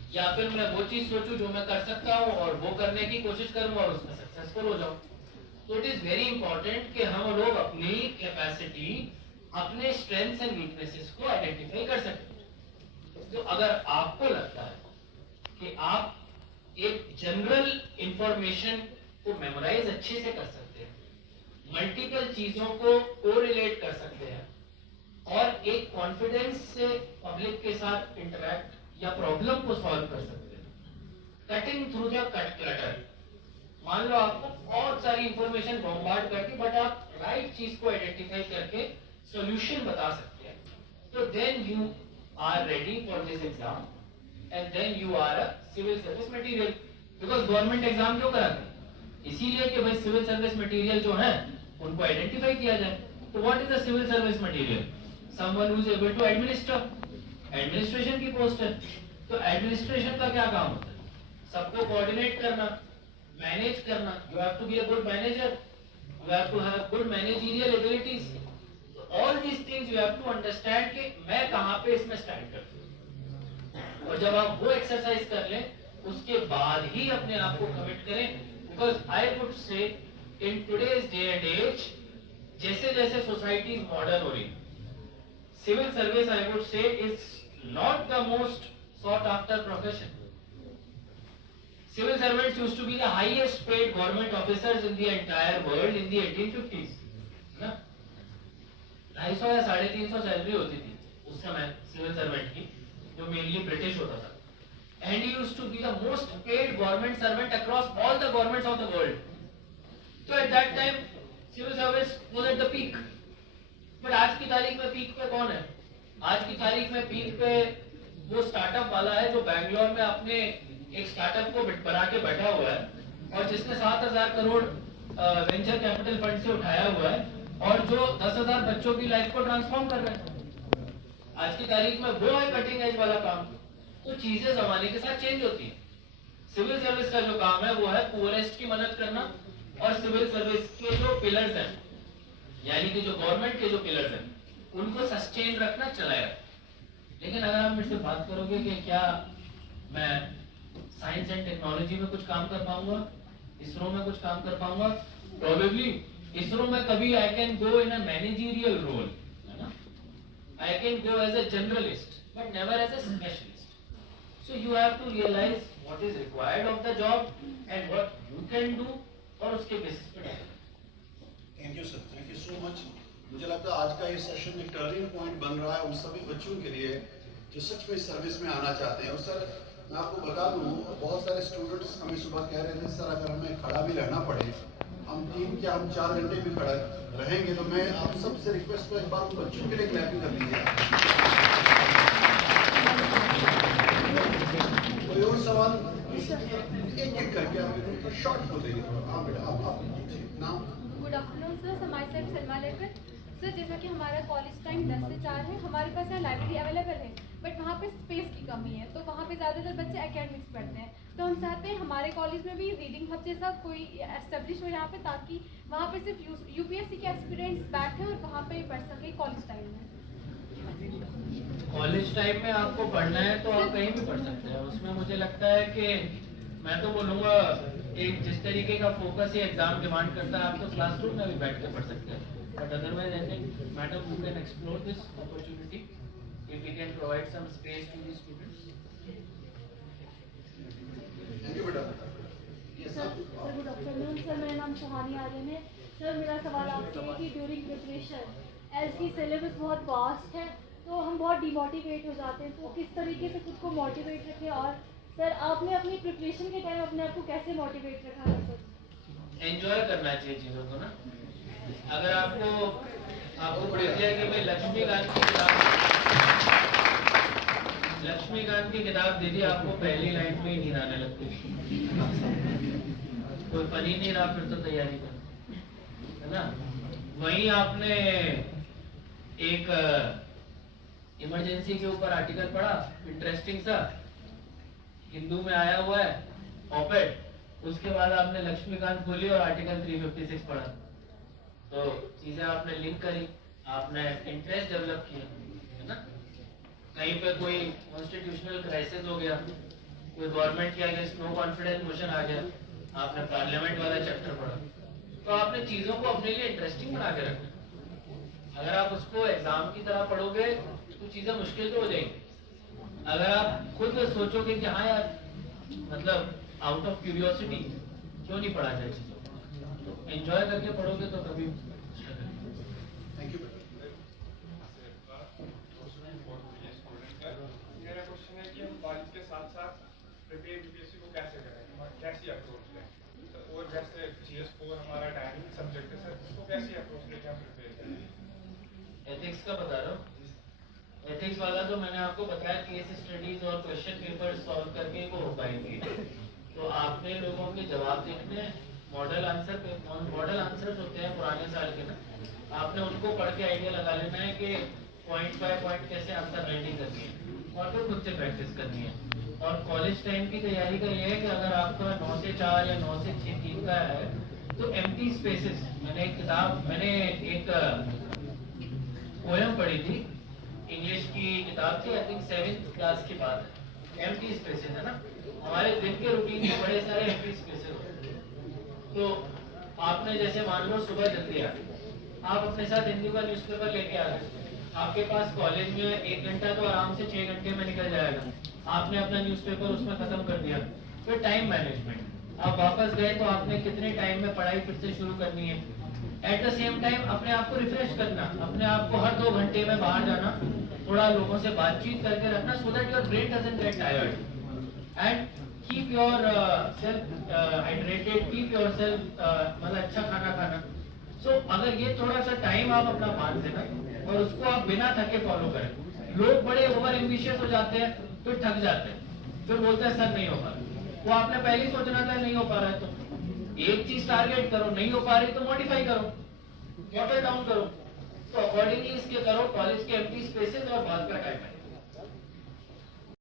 या फिर मैं वो चीज सोचूं जो मैं कर सकता हूँ और वो करने की कोशिश करूँ और उसमें सक्सेसफुल हो जाऊं। तो इट इज वेरी इंपॉर्टेंट कि हम लोग अपनी कैपेसिटी, अपने स्ट्रेंथ्स एंड वीकनेसेस को आइडेंटिफाई कर सकें। तो अगर आपको लगता है कि आप एक जनरल इंफॉर्मेशन को मेमोराइज अच्छे से कर सकते हैं, मल्टीपल चीजों को कोरिलेट कर सकते हैं और एक कॉन्फिडेंस से पब्लिक के साथ इंटरैक्ट या प्रॉब्लम को सॉल्व कर सकते हैं, cutting through the cut clutter. मान लो आपको बहुत सारी इंफॉर्मेशन बॉम्बार्ड करके, बट आप राइट चीज को आइडेंटिफाई करके सॉल्यूशन बता सकते हैं, तो then you are ready for this exam and then you are a civil service material. Because government exam क्यों कराते हैं? इसीलिए कि भाई सिविल सर्विस मटेरियल जो है उनको आइडेंटिफाई किया जाए। तो what is the civil service material? Someone who is able to administer, administration की पोस्ट है। तो एडमिनिस्ट्रेशन का क्या काम होता है? सबको कोऑर्डिनेट करना, मैनेज करना। You have to be a good manager, you have to have good managerial abilities. All these things you have to understand कि मैं कहां पे इसमें स्टैंड करता हूं। और जब आप वो एक्सरसाइज कर लें, उसके बाद ही अपने आप को कमिट करें। Because I would say in today's day and as, जैसे जैसे सोसाइटी मॉडर्न हो रही, civil service I would say is not the most sought after profession. Civil servants used to be the highest paid government officers in the entire world in the 1850s. ना 250 या 350 salary होती थी उस समय civil servant की, जो mainly British होता था. And he used to be the most paid government servant across all the governments of the world. So at that time civil service was at the peak. But आज की तारीख में peak पे कौन है? आज की तारीख में पीक पे वो स्टार्टअप वाला है जो बैंगलोर में अपने एक स्टार्टअप को बना के बैठा हुआ है और जिसने 7,000 करोड़ वेंचर कैपिटल फंड से उठाया हुआ है और जो 10,000 बच्चों की लाइफ को ट्रांसफॉर्म कर रहा है। आज की तारीख में वो है कटिंग एज वाला काम। तो चीजें जमाने के साथ चेंज होती है। सिविल सर्विस का जो काम है वो है पुअरेस्ट की मदद करना और सिविल सर्विस के जो पिलर्स हैं, यानी कि जो गवर्नमेंट के जो पिलर्स हैं, उनको सस्टेन रखना, चलाए रखना। लेकिन अगर आप मेरे से बात करोगे कि क्या मैं साइंस एंड टेक्नोलॉजी में कुछ काम कर पाऊंगा, इसरो में कुछ काम कर पाऊंगा, प्रोबेबली इसरो में कभी I can go in a managerial role, है ना, I can go as a generalist but never as a specialist. So you have to realise what is required of the job and what you can do और उसके basis पे। Thank you sir, thank you so much. मुझे लगता है आज का ये session एक टर्निंग पॉइंट बन रहा है उन सभी बच्चों के लिए जो सच में सर्विस में आना चाहते हैं। और सर मैं आपको बता दूं, बहुत सारे स्टूडेंट्स हमें सुबह कह रहे थे सर अगर हमें खड़ा भी रहना पड़े, हम 3 या 4 घंटे भी खड़ा रहेंगे, तो मैं आप सबसे रिक्वेस्ट करूं एक बार उन बच्चों के लिए क्लैपिंग कर लीजिए। कोई और सवाल एक करके आप शॉर्ट हो देंगे थोड़ा। हाँ बेटा आप नाम। Good afternoon sir, my self Salma लेकर। सर जैसा कि हमारा कॉलेज टाइम 10 से 4 है, हमारे पास यहाँ लाइब्रेरी अवेलेबल है बट वहाँ पे स्पेस की कमी है, तो वहाँ पे ज़्यादातर बच्चे एकेडमिक्स पढ़ते हैं। तो हम चाहते हैं हमारे कॉलेज में भी रीडिंग हब जैसा कोई एस्टेब्लिश हो यहाँ पे, ताकि वहाँ पे सिर्फ यूपीएससी के एस्पिरेंट्स बैठे और वहाँ पे पढ़ सके कॉलेज टाइम में। कॉलेज टाइम में आपको पढ़ना है तो आप कहीं भी पढ़ सकते हैं। उसमें मुझे लगता है कि मैं तो बोलूँगा एक जिस तरीके का फोकस ये एग्जाम डिमांड करता है, आप तो क्लासरूम में भी बैठ के पढ़ सकते हैं। But otherwise I think madam you can explore this opportunity if we can provide some space to the students. Thank you बेटा। सर गुड आफ्टरनून सर, मेरा नाम सुहानी आर्यन है। सर मेरा सवाल आपसे है कि ड्यूरिंग प्रिपरेशन एज की सिलेबस बहुत वास्ट है तो हम बहुत डिमोटिवेट हो जाते हैं, तो किस तरीके से खुद को मोटिवेट रखें? और सर आपने अपनी प्रिपरेशन के टाइम अपने आप को कैसे मोटिवेट रखा है? सर एंजॉय करना चाहिए चीज़ों को ना। अगर आपको पढ़िया कि मैं लक्ष्मीकांत की किताब दे दी, आपको पहली लाइन में ही नींद आने लगती, कोई फनी नहीं रहा, फिर तो तैयारी कर, है ना। वहीं आपने एक इमरजेंसी के ऊपर आर्टिकल पढ़ा, इंटरेस्टिंग सा, हिंदू में आया हुआ है ऑपेड, उसके बाद आपने लक्ष्मीकांत खोली और आर्टिकल 356 पढ़ा, तो चीजें आपने लिंक करी, आपने इंटरेस्ट डेवलप किया, है ना। कहीं पे कोई कॉन्स्टिट्यूशनल क्राइसिस हो गया कोई गवर्नमेंट के अगेंस्ट नो कॉन्फिडेंस मोशन आ गया, आपने पार्लियामेंट वाला चैप्टर पढ़ा, तो आपने चीजों को अपने लिए इंटरेस्टिंग बना के रखना। अगर आप उसको एग्जाम की तरह पढ़ोगे तो चीजें मुश्किल तो हो जाएंगी। अगर आप खुद सोचोगे कि हाँ यार मतलब आउट ऑफ क्यूरियोसिटी क्यों नहीं पढ़ा जाए चीजों को, तो एंजॉय करके पढ़ोगे तो कभी। Thank you. मेरा क्वेश्चन है कि हम कॉलेज के साथ साथ प्रिपेयर यूपीएससी को कैसे करें, कैसी अप्रोच लें, और जैसे GS4 हमारा डायनिंग सब्जेक्ट है सर, उसको कैसी अप्रोच लेके हम प्रिपेयर करें? एथिक्स का बता रहा हूँ। एथिक्स वाला तो मैंने आपको बताया केस स्टडीज और क्वेश्चन पेपर सॉल्व करके वो हो पाएंगे। तो आपने लोगों के जवाब देखने, मॉडल आंसर होते हैं पुराने साल के ना, आपने उनको पढ़ के आइडिया लगा लेना है कि पॉइंट बाय पॉइंट कैसे आंसर राइटिंग करनी है, और फिर खुद से प्रैक्टिस करनी है। और कॉलेज टाइम की तैयारी का ये है कि अगर आपका 9 से 4 या 9 से 6 3 का है तो एम्प्टी स्पेसेस, मैंने एक पोएम पढ़ी थी, इंग्लिश की किताब थी, आई थिंक 7th क्लास की बात है। एम्प्टी स्पेसेस है ना, हमारे दिन के रूटीन में बड़े सारे एम्प्टी स्पेसेस होते हैं। तो आपने जैसे मान लो सुबह जल्दी आ गए, आप अपने साथ हिंदी का न्यूज़पेपर लेके आ गए, आपके पास कॉलेज में 1 घंटा तो आराम से 6 घंटे में निकल जाएगा, आपने अपना न्यूज़पेपर उसमें खत्म कर दिया। फिर टाइम मैनेजमेंट, आप वापस गए तो आपने कितने टाइम में पढ़ाई फिर से शुरू करनी है। एट द सेम टाइम अपने आप को रिफ्रेश करना, अपने आप को हर 2 घंटे में बाहर जाना, थोड़ा लोगों से बातचीत करके रखना, so that your brain doesn't get tired, and keep your self hydrated, keep your self मतलब अच्छा खाना खाना। सो अगर ये थोड़ा सा टाइम आप अपना मान देना और उसको आप बिना थके फॉलो करें। लोग बड़े ओवर एम्बिशियस हो जाते हैं, फिर थक जाते हैं, फिर बोलते हैं सर नहीं हो पा रहा। वो आपने पहले ही सोचना था नहीं हो पा रहा है, तो एक चीज टारगेट करो, नहीं हो पा रही तो मॉडिफाई करो, वाटर डाउन करो, तो अकॉर्डिंगली इसके करो। कॉलेज के एम्प्टी स्पेसेस और बात का टाइम है।